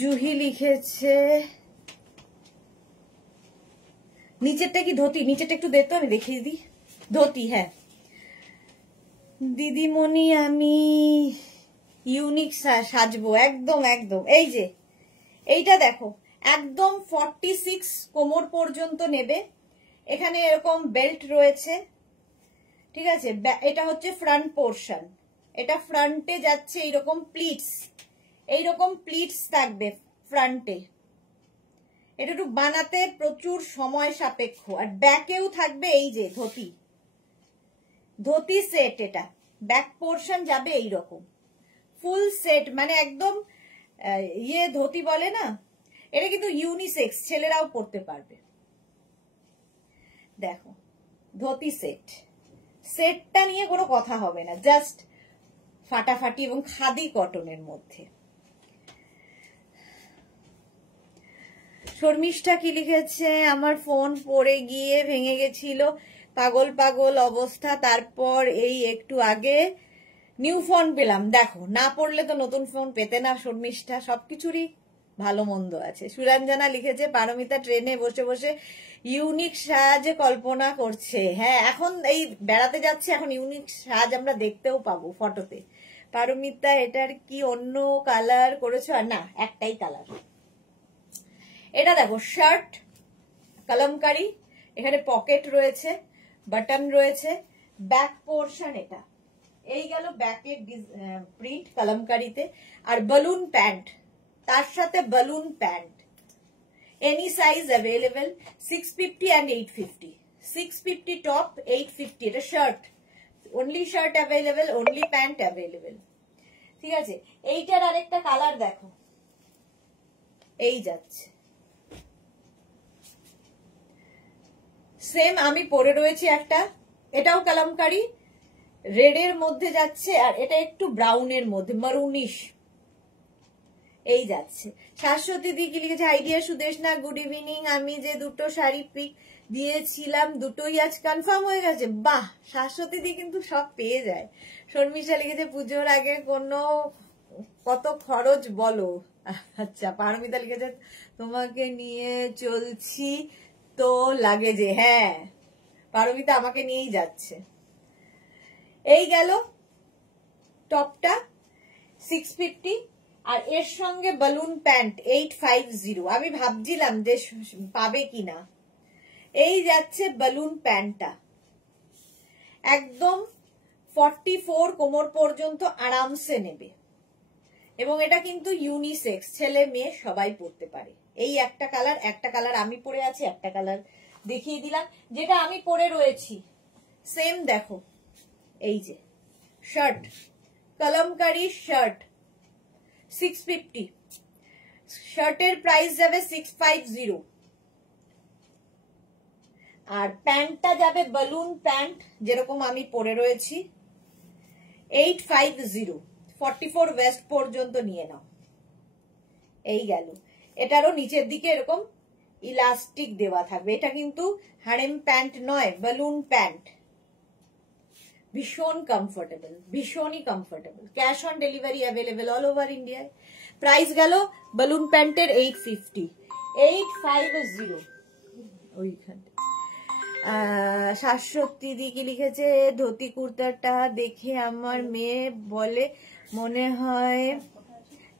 জুহি লিখেছে নিচেরটা কি ধুতি, নিচেরটা একটু দেখতো আমি দেখিয়ে দিই। ধুতি, হ্যাঁ দিদিমণি আমি ইউনিক সাজবো একদম একদম। এই যে এইটা দেখো একদম 46 কোমর পর্যন্ত নেবে, এখানে এরকম বেল্ট রয়েছে, ঠিক আছে। এটা হচ্ছে ফ্রন্ট পোর্শন, এটা ফ্রন্টে যাচ্ছে এইরকম প্লিটস, এইরকম প্লিটস থাকবে ফ্রন্টে। এটা একটু বানাতে প্রচুর সময় সাপেক্ষ। আর ব্যাকেও থাকবে এই যে ধুতি, ধুতি সেট, এটা ব্যাক পোর্শন যাবে এইরকম ফুল সেট, মানে একদম ইয়ে ধুতি বলে না, এটা কিন্তু ইউনিসেক্স, ছেলেরাও পরতে পারবে। দেখো ধুতি সেট, সেটটা নিয়ে কোনো কথা হবে না, জাস্ট ফাটাফাটি এবং খাদি কটনের মধ্যে। শর্মিষ্ঠা কি লিখেছে, আমার ফোন পড়ে গিয়ে ভেঙে গেছিল, পাগল পাগল অবস্থা, তারপর এই একটু আগে নিউ ফোন পেলাম। দেখো না পড়লে তো নতুন ফোন পেতে না শর্মিষ্ঠা, সবকিছুরই ভালো মন্দ আছে। সুরঞ্জনা লিখেছে পারমিতা ট্রেনে বসে বসে ইউনিক সাজ কল্পনা করছে। হ্যাঁ এখন এই বেড়াতে যাচ্ছে, এখন ইউনিক সাজ আমরা দেখতেও পাবো ফটোতে। পারমিতা এটার কি অন্য কালার করেছো? আর না, একটাই কালার। এটা দেখো শার্ট কলমকারি, এখানে পকেট রয়েছে, বাটন রয়েছে, ব্যাক পোর্শন এটা, এই গেল ব্যাকের প্রিন্ট কলমকারিতে। আর বালুন প্যান্ট, তার সাথে balloon pant, any size available, 650 and 850, 650 top, 850 এটা shirt, only shirt available, only pant available, ঠিক আছে। এইটার আরেকটা কালার দেখো, এই যাচ্ছে সেম, আমি পরে রয়েছি একটা, এটাও কলমকারি, রেড এর মধ্যে যাচ্ছে, আর এটা একটু ব্রাউনের মধ্যে, মারুনিশ, এই যাচ্ছে। শাশ্বতী দি কি লিখেছে, আইডিয়া সুদেশ না, গুড ইভিনিং, আমি যে দুটো শাড়ি পিক দিয়েছিলাম দুটোই আজ কনফার্ম হয়ে গেছে। বাহ, শাশ্বতী দি কিন্তু সব পেয়ে যায়। শর্মিষ্ঠা লিখেছে পুজোর আগে কত খরচ বলো। আচ্ছা, পারমিতা লিখেছে তোমাকে নিয়ে চলছি তো লাগে যে, হ্যাঁ পারমিতা আমাকে নিয়েই যাচ্ছে। এই গেল টপটা 650, আর এর সঙ্গে বালুন প্যান্ট 850। আমি ভাবছিলাম যে পাবে কিনা, এই যাচ্ছে বালুন প্যান্টটা, একদম 44 কোমর পর্যন্ত আরামসে নেবে, এবং এটা কিন্তু ইউনিসেক্স, ছেলে মেয়ে সবাই পরতে পারে। এই একটা কালার, একটা কালার আমি পরে আছি, একটা কালার দেখিয়ে দিলাম যেটা আমি পরে রয়েছি। সেম দেখো, এই যে শার্ট কলমকারি শার্ট 650, শার্টের প্রাইস যাবে 650, আর প্যান্টটা যাবে বালুন প্যান্ট যেরকম আমি পরে রয়েছি 850, 44 ওয়েস্ট পর্যন্ত নিয়ে নাও। এই গেল, এটারও নিচের দিকে এরকম ইলাস্টিক দেওয়া থাকবে, এটা কিন্তু হারেম প্যান্ট নয়, বালুন প্যান্ট, ভীষণ কমফোর্টেবল, ভীষণই comfortable. Cash on delivery available all over ইন্ডিয়ায়। প্রাইস গেল বালুন প্যান্টের 850, 850 ওইখানে। শাশ্বতী দি কি লিখেছে, ধুতি কুর্তাটা দেখে আমার মেয়ে বলে মনে হয়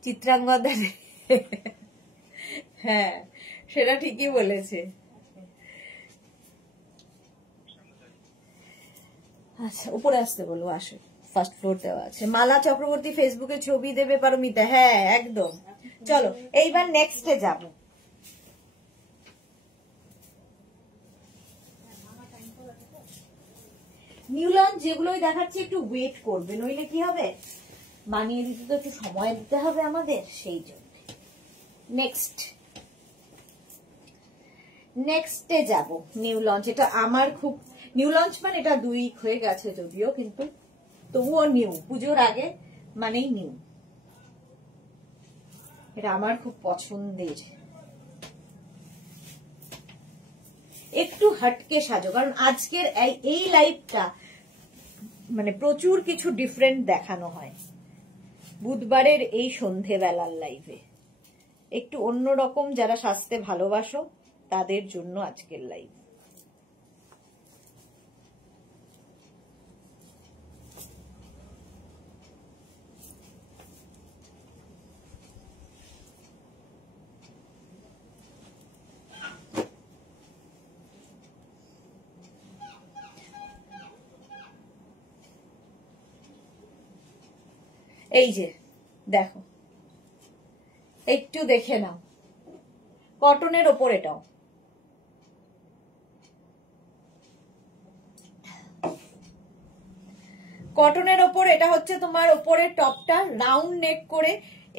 চিত্রাঙ্গদা। হ্যাঁ সেটা ঠিকই বলেছে। আচ্ছা উপরে আসতে বলবো, আসো, ফার্স্ট ফ্লোর দেওয়া আছে। মালা চক্রবর্তী ফেসবুকে ছবি দেবে পারমিতা, হ্যাঁ একদম। চলো এইবার নেক্সটে যাব। নিউ লঞ্চ যেগুলোই দেখাচ্ছি একটু ওয়েট করবে, নইলে কি হবে, মানিয়ে দিতে তো একটু সময় দিতে হবে আমাদের, সেই জন্য। নেক্সটে যাব নিউ লঞ্চ। এটা আমার খুব নিউ লঞ্চ, মানে এটা 2 উইক হয়ে গেছে যদিও, কিন্তু তবুও নিউ, পুজোর আগে মানেই নিউ। এটা আমার খুব পছন্দের। একটু হটকে সাজো, কারণ আজকের এই লাইভটা মানে প্রচুর কিছু ডিফারেন্ট দেখানো হয় বুধবারের এই সন্ধেবেলার লাইভে। একটু অন্যরকম যারা সাজতে ভালোবাসো তাদের জন্য আজকের লাইভ। এই যে দেখো, একটু দেখে নাও, কটনের ওপর এটাও। কটনের ওপর এটা হচ্ছে তোমার ওপরের টপটা রাউন্ড নেক করে,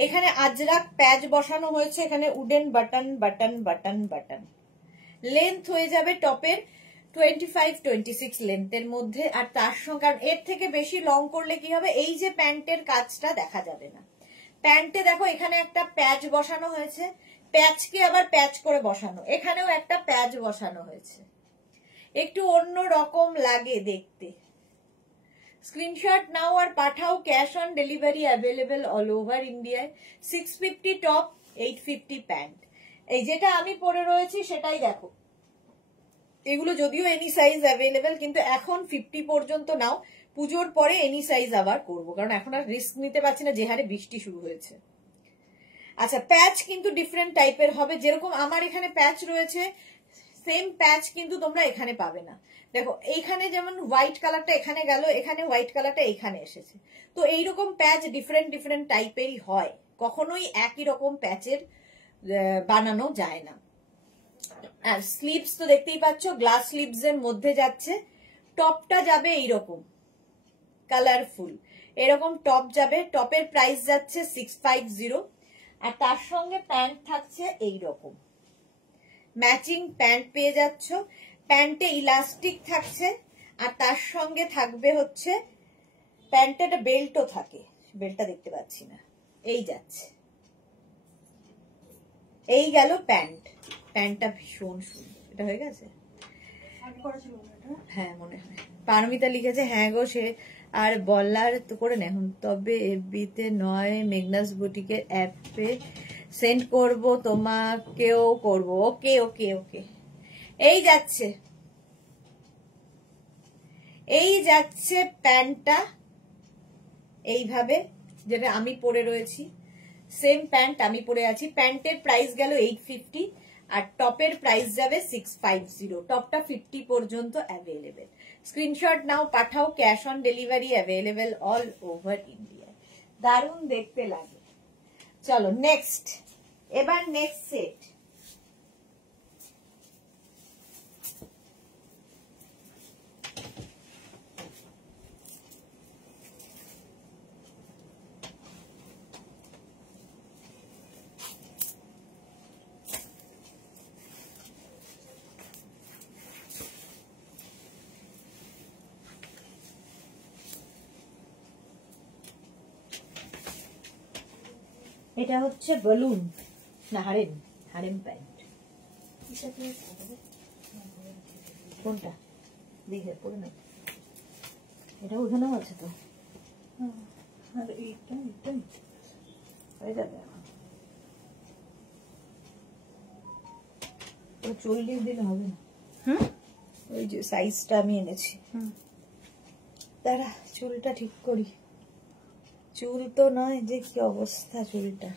এখানে আজরাক প্যাচ বসানো হয়েছে, এখানে wooden button button button button. Length হয়ে যাবে টপের 25-26 লেন্থের মধ্যে। আর তার সঙ্গে, কারণ এর থেকে বেশি লং করলে কি হবে, এই যে প্যান্টের কাজটা দেখা যাবে না। প্যান্টে দেখো এখানে একটা প্যাচ বসানো হয়েছে, প্যাচকে আবার প্যাচ করে বসানো, এখানেও একটা প্যাচ বসানো হয়েছে, একটু অন্য রকম লাগে দেখতে। স্ক্রিনশট নাও আর পাঠাও, cash on delivery available all over ইন্ডিয়ায়। 650 টপ, 850 প্যান্ট। এই যেটা আমি পরে রয়েছি সেটাই দেখো, এগুলো যদিও এনি সাইজ অ্যাভেলেবেল, কিন্তু এখন 50 পর্যন্ত নাও, পুজোর পরে এনি সাইজ আবার করবো, কারণ এখন আর রিস্ক নিতে পারছি না যে হারে বৃষ্টি শুরু হয়েছে। আচ্ছা, প্যাচ কিন্তু ডিফারেন্ট টাইপের হবে, যেরকম আমার এখানে প্যাচ রয়েছে সেম প্যাচ কিন্তু তোমরা এখানে পাবে না। দেখো এইখানে যেমন হোয়াইট কালারটা এখানে গেল, এখানে হোয়াইট কালারটা এইখানে এসেছে, তো এইরকম প্যাচ ডিফারেন্ট টাইপেরই হয়, কখনোই একই রকম প্যাচের বানানো যায় না। আর স্লিভস তো দেখতেই পাচ্ছ, গ্লাস স্লিভস এর মধ্যে যাচ্ছে, টপটা যাবে এইরকম কালারফুল, এরকম টপ যাবে, টপের প্রাইস যাচ্ছে 650, আর তার সঙ্গে প্যান্ট থাকছে এইরকম ম্যাচিং প্যান্ট পেয়ে যাচ্ছ, প্যান্টে ইলাস্টিক থাকছে, আর তার সঙ্গে থাকবে হচ্ছে প্যান্টে একটা বেল্টও থাকে, বেল্টটা দেখতে পাচ্ছি না, এই যাচ্ছে, এই গেল প্যান্ট। প্যান্টটা ভীষণ সুন্দর, এটা হয়ে গেছে, হ্যাঁ মনে হয়। পারমিতা লিখেছে, হ্যাঁ গো সে আর বলার তো করে নেন, তবে এফবিতে নয়, মেগনাস বুটিকের অ্যাপে সেন্ড করব, তোমাকেও করব। ওকে ওকে ওকে। এই যাচ্ছে, এই যাচ্ছে প্যান্টটা এইভাবে, যেটা আমি পরে রয়েছি, সেম প্যান্ট আমি পরে আছি। প্যান্টের প্রাইস গেল 850, আর টপের প্রাইস যাবে 650। টপটা 50 পর্যন্ত অ্যাভেলেবেল। স্ক্রিনশট নাও, পাঠাও, cash on delivery available all over India. দারুণ দেখতে লাগে। চলো নেক্সট, এবার নেক্সট সেট। এটা হচ্ছে বেলুন না হারেম, হারেম প্যান্ট। কোনটা দেখে পড়ে না, এটা ওখানেও আছে তো, আর এইটা হয়ে যাবে। 40 দিলে হবে না, ওই যে সাইজটা আমি এনেছি, দাঁড়া চুলটা ঠিক করি। চুল তো নয়, যে কি অবস্থা চুলটা।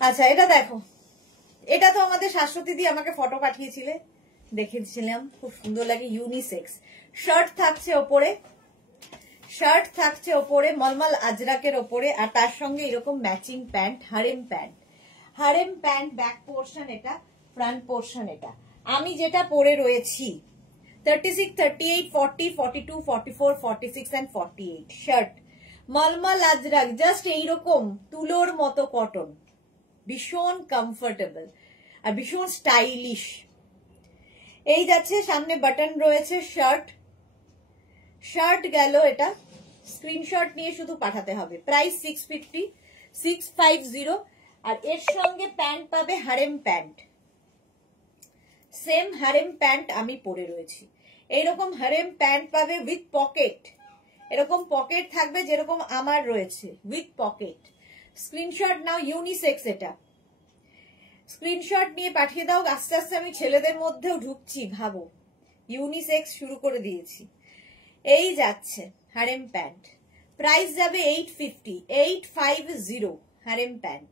আচ্ছা এটা দেখো, এটা তো আমাদের শাশ্বতী দি আমাকে ফটো পাঠিয়েছিলে, দেখেছিলাম, খুব সুন্দর লাগে, ইউনিসেক্স। শার্ট থাকছে ওপরে, শার্ট থাকছে ওপরে মলমল আজরাকের ওপরে, আর তার সঙ্গে এরকম matching pant, harem pant. Harem pant back portion, এটা ফ্রন্ট পোর্শন এটা। আমি যেটা পরে রয়েছি 36, 38, 40, 42, 44, 46 and 48 শার্ট, মলমল আজরাক, জাস্ট এইরকম তুলোর মতো কটন, ভীষণ কমফোর্টেবল আর ভীষণ স্টাইলিশ। এই যাচ্ছে, সামনে বাটন রয়েছে, শার্ট গেল এটা। স্ক্রিনশট নিয়ে শুধু পাঠাতে হবে। প্রাইস 650 আর এর সঙ্গে প্যান্ট পাবে, harem pant, same harem pant আমি পরে রয়েছি। এইরকম হারেম প্যান্ট পাবে উইথ পকেট, এরকম পকেট থাকবে যেরকম আমার রয়েছে, with pocket. Screenshot now, unisex এটা। স্ক্রিনশট নিয়ে পাঠিয়ে দাও। আস্তে আস্তে আমি ছেলেদের মধ্যেও ঢুকছি, ভাবো, ইউনিসেক্স শুরু করে দিয়েছি। এই যাচ্ছে হারেম প্যান্ট, প্রাইস যাবে 850 হারেম প্যান্ট,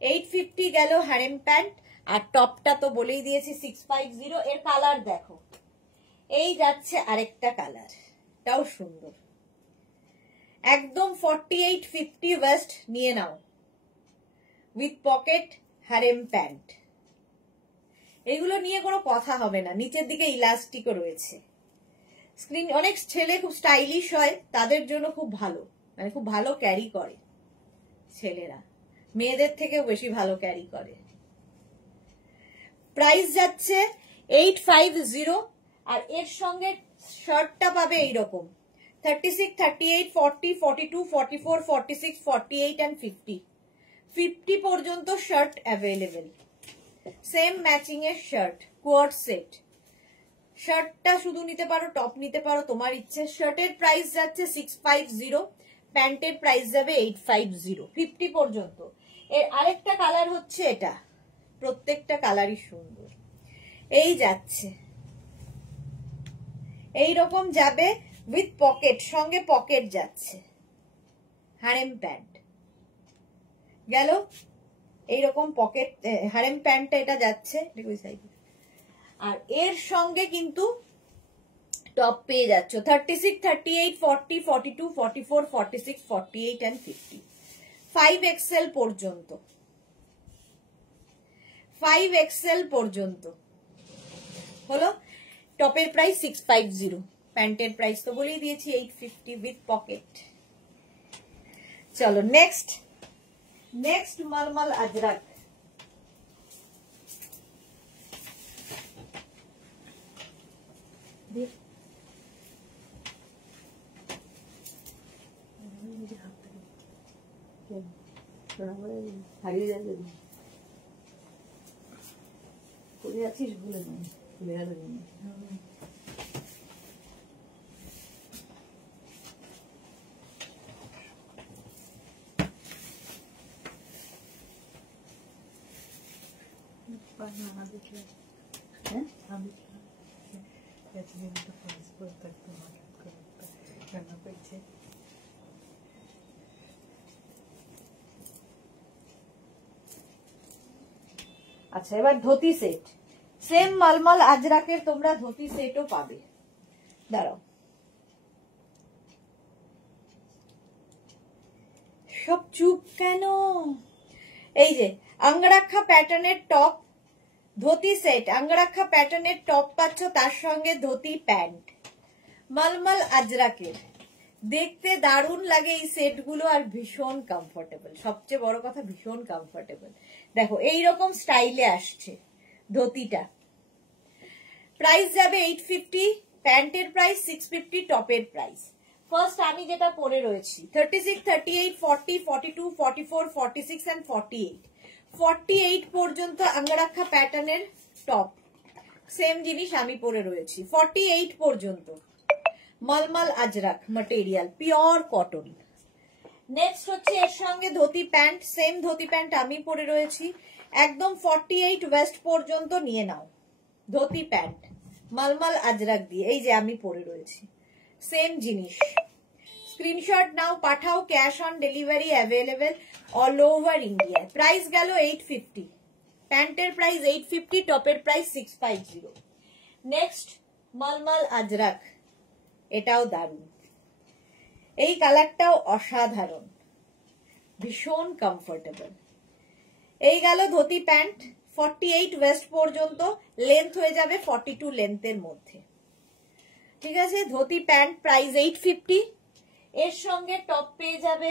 850 গেল হারেম প্যান্ট। আর টপটা তো বলেই দিয়েছি 650। এর কালার দেখো, এই যাচ্ছে আরেকটা কালার, এটাও সুন্দর, একদম 4850 ওয়েস্ট নিয়ে নাও, উইথ পকেট, হারেম প্যান্ট। এগুলো নিয়ে কোনো কথা হবে না, নিচের দিকে ইলাস্টিকও রয়েছে। অনেক ছেলে খুব স্টাইলিশ হয়, তাদের জন্য খুব ভালো, মানে খুব ভালো ক্যারি করে ছেলেরা, মেয়েদের থেকেও বেশি ভালো ক্যারি করে। প্রাইস যাচ্ছে 850 আর এর সঙ্গে শার্টটা পাবে এইরকম 36, 38, 40, 42, 44, 46, 48 and 50 পর্যন্ত শার্ট অ্যাভেলেবেল। সেম ম্যাচিং এর শার্ট, কোয়ার্ড সেট। শার্টটা শুধু নিতে পারো, টপ নিতে পারো, তোমার ইচ্ছে। শার্টের প্রাইস যাচ্ছে 650, প্যান্টের প্রাইস যাবে 850, 50 পর্যন্ত। এর আরেকটা কালার হচ্ছে এটা, প্রত্যেকটা কালারই সুন্দর। এই যাচ্ছে, এইরকম যাবে উইথ পকেট, সঙ্গে পকেট যাচ্ছে, হারেম প্যান্ট গেল। এইরকম পকেট হারেম প্যান্টটা এটা যাচ্ছে, আর এর সঙ্গে কিন্তু টপ পেয়ে যাচ্ছ 36, 38, 40, 42, 44, 46, 48 and 50, 5XL পর্যন্ত, 5XL পর্যন্ত হলো। টপের প্রাইস 650, প্যান্টের প্রাইস তো বলেই দিয়েছি 850 উইথ পকেট। চলো নেক্সট মলমল আজরাক। হারিয়ে যাবে, করে যাচ্ছিস ভুলে যাই, ভুলে গেল। আচ্ছা, এবার ধুতি সেট, সেম মলমল আজরাকের তোমরা ধুতি সেটও পাবে। দাঁড়াও, সব চুপ কেন? এই যে অঙ্গরাক্ষা প্যাটার্নের টপ, ধুতি সেট, অঙ্গরাক্ষা প্যাটার্নের টপ পাচ্ছ, তার সঙ্গে ধুতি প্যান্ট, মলমল আজরাকের। দেখতে দারুণ লাগে এই সেটগুলো, আর ভীষণ কমফোর্টেবল, সবচেয়ে বড় কথা ভীষণ কমফোর্টেবল। দেখো এইরকম স্টাইলে আসছে ধুতিটা। প্রাইস যাবে 850, প্যান্টের প্রাইস 650, টপের প্রাইস। ফার্স্ট আমি যেটা পরে রয়েছি 36, 38, 40, 42, 44, 46 and 48, 48 পর্যন্ত অঙ্গরাক্ষা প্যাটার্নের টপ, সেম জিনিস আমি পরে রয়েছি 48 পর্যন্ত। মলমল ajrak material, pure cotton. Next হচ্ছে এর সঙ্গে dhoti pant, same dhoti pant আমি পরে রয়েছি, একদম 48 ওয়েস্ট পর্যন্ত নিয়ে নাও। ধুতি প্যান্ট মলমল আজরাক দিয়ে, এই যে আমি পরে রয়েছি, সেম জিনিস। স্ক্রিনশট নাও, পাঠাও, cash on delivery available all over India. Price গেল 850, প্যান্টের প্রাইস 850, টপের প্রাইস 650। নেক্সট মলমল আজরাক, এটাও দারুণ, এই কালারটাও অসাধারণ, ভীষণ কমফোর্টেবল। এই গেল ধুতি প্যান্ট 48 ওয়েস্ট পর্যন্ত, লেন্থ হয়ে যাবে 42 লেন্থের মধ্যে। ঠিক আছে, ধুতি প্যান্ট প্রাইস 850, এর সঙ্গে টপ পেয়ে যাবে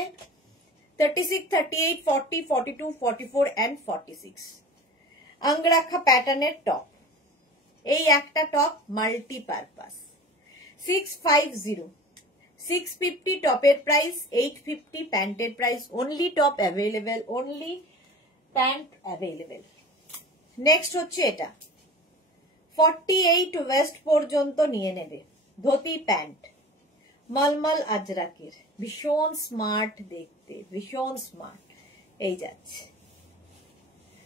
36, 38, 40, 42, 44 and 46 অঙ্গরাখা প্যাটার্নের টপ। এই একটা টপ মাল্টিপারপাস 650, 650 টপের প্রাইস, 850 প্যান্টের price. Only top available, only pant available. Next হচ্ছে এটা 48 ওয়েস্ট পর্যন্ত নিয়ে নেবে ধুতি প্যান্ট, মলমল আজরাকের, ভীষণ স্মার্ট দেখতে, ভীষণ স্মার্ট। এই যাচ্ছে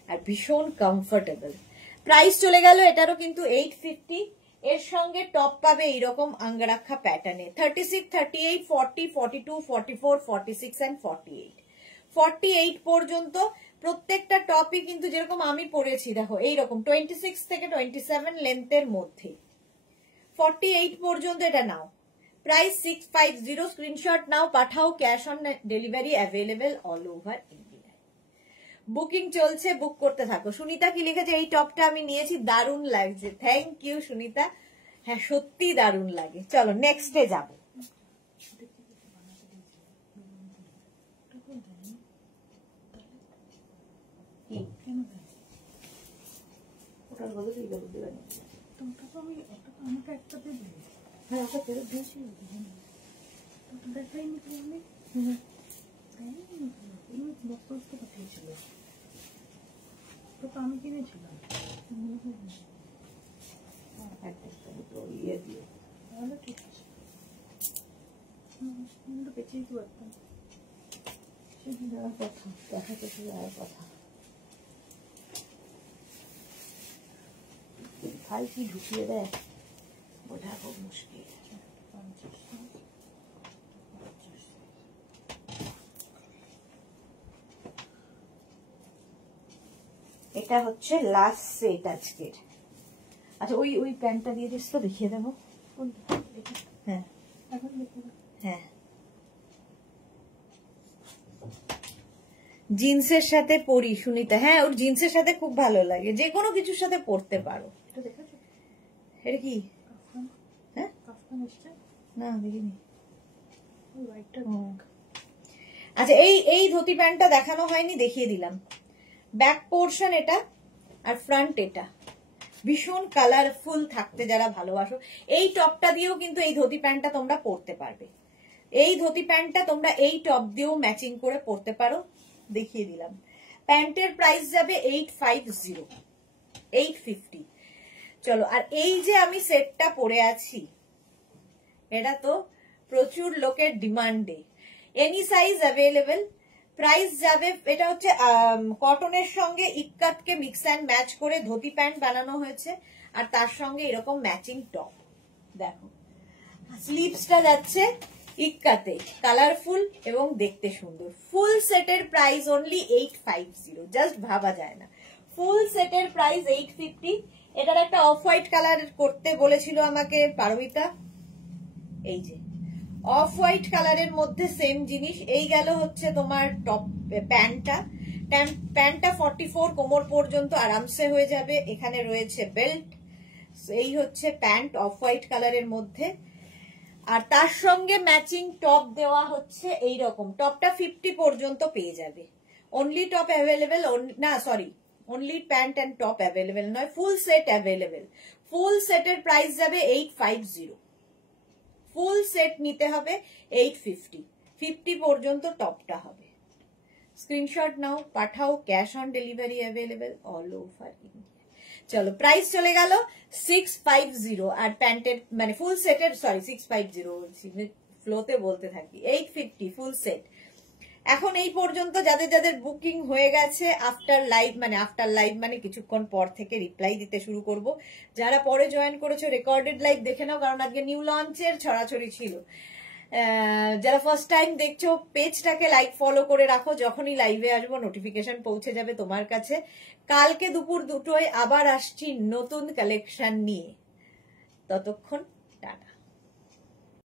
আর ভীষণ কমফোর্টেবল। প্রাইস চলে গেল এটারও কিন্তু 850, এর সঙ্গে টপ পাবে এইরকম অঙ্গরাখা প্যাটার্নে 36, 38, 40, 42, 44, 46 and 48। 48 পর্যন্ত প্রত্যেকটা টপই কিন্তু যেরকম আমি পরেছি দেখো এইরকম 26 থেকে 27 লেন্থের মধ্যে। 48 পর্যন্ত এটা নাও, প্রাইস 650, স্ক্রিনশট নাও, পাঠাও, cash on delivery available all over India. Booking চলছে, বুক করতে থাকো। সুনিতা কি লিখেছে, এই টপটা আমি নিয়েছি, দারুণ লাগছে। থ্যাংক ইউ সুনিতা, হ্যাঁ সত্যি দারুণ লাগে। চলো নেক্সটে যাবো। ওটার বদলে দেবেন, আমাকে একটা দেবে। হ্যাঁ ওটা ফেরত দিয়েছি, দেখাইনি তো আমি, বক্স তো পাঠিয়েছিল, তো আমি কিনেছিলাম। ইয়ে দিয়ে তাহলে ঠিক আছে, বেঁচে দিতে পারতাম। সেদিন দেওয়ার কথা, দেখা তো দেওয়ার কথা। ভাই কি ঢুকিয়ে দেয় বোঝা খুব মুশকিল। এটা হচ্ছে লাস্ট সেট আজকের। আচ্ছা ওই ওই প্যান্টটা দিয়ে দিস তো, দেখিয়ে দেবো। হ্যাঁ হ্যাঁ, জিন্সের সাথে পরি সুনিতা, হ্যাঁ ওর জিন্সের সাথে খুব ভালো লাগে, যে কোনো কিছুর সাথে পরতে পারো। এটা কি? হ্যাঁ না দেখিনি। আচ্ছা এই এই ধুতি প্যান্টটা দেখানো হয়নি, দেখিয়ে দিলাম। ব্যাক পোর্শন এটা আর ফ্রন্ট এটা, ভীষণ কালারফুল থাকতে যারা ভালোবাসো, এই টপটা দিয়েও কিন্তু এই ধুতি প্যান্টটা তোমরা পরতে পারবে। এই ধুতি প্যান্টটা তোমরা এই টপ দিয়েও ম্যাচিং করে পরতে পারো, দেখিয়ে দিলাম। প্যান্টের প্রাইস যাবে 850, 850। চলো, আর এই যে আমি সেটটা পরে আছি, এটা তো প্রচুর লোকের ডিমান্ডে, এনি সাইজ অ্যাভেলেবেল। প্রাইস যাবে, এটা হচ্ছে কটনের সঙ্গে ইক্কাতকে মিক্স অ্যান্ড ম্যাচ করে ধুতি প্যান্ট বানানো হয়েছে, আর তার সঙ্গে এরকম ম্যাচিং টপ। দেখো স্লিভসটা যাচ্ছে ইক্কাতে, কালারফুল এবং দেখতে সুন্দর। ফুল সেটের প্রাইস অনলি 850, জাস্ট ভাবা যায় না। ফুল সেটের প্রাইস 850। এটার একটা অফ হোয়াইট কালার করতে বলেছিল আমাকে পারমিতা, এই যে অফ হোয়াইট কালারের মধ্যে সেম জিনিস। এই গেল হচ্ছে তোমার টপ প্যান্টটা, প্যান্টটা 44 কোমর পর্যন্ত আরামসে হয়ে যাবে। এখানে রয়েছে বেল্ট। এই হচ্ছে প্যান্ট অফ হোয়াইট কালারের মধ্যে, আর তার সঙ্গে ম্যাচিং টপ দেওয়া হচ্ছে এই রকম। টপটা 50 পর্যন্ত পেয়ে যাবে। অনলি টপ অ্যাভেলেবেল, না sorry, only pant and top available নয়, ফুল সেট অ্যাভেলেবেল। ফুল সেটের প্রাইস যাবে 850। ফুল সেট নিতে হবে 850, 50 পর্যন্ত টপটা হবে। স্ক্রিনশট নাও, পাঠাও, cash on delivery available all over India. চলো প্রাইস চলে গেল 650, আর প্যান্টের মানে ফুল সেটের, সরি 650 বলছি, ফ্লোতে বলতে থাকি, 850 ফুল সেট। এখন এই পর্যন্ত যাদের যাদের বুকিং হয়ে গেছে, আফটার লাইভ মানে কিছুক্ষণ পর থেকে রিপ্লাই দিতে শুরু করব। যারা পরে জয়েন করেছো রেকর্ডেড লাইভ দেখে নাও, কারণ আজকে নিউ লঞ্চের ছড়াছড়ি ছিল। যারা ফার্স্ট টাইম দেখছো পেজটাকে লাইক ফলো করে রাখো, যখনই লাইভে আসবো নোটিফিকেশন পৌঁছে যাবে তোমার কাছে। কালকে দুপুর 2টোয় আবার আসছি নতুন কালেকশন নিয়ে, ততক্ষণ টাটা।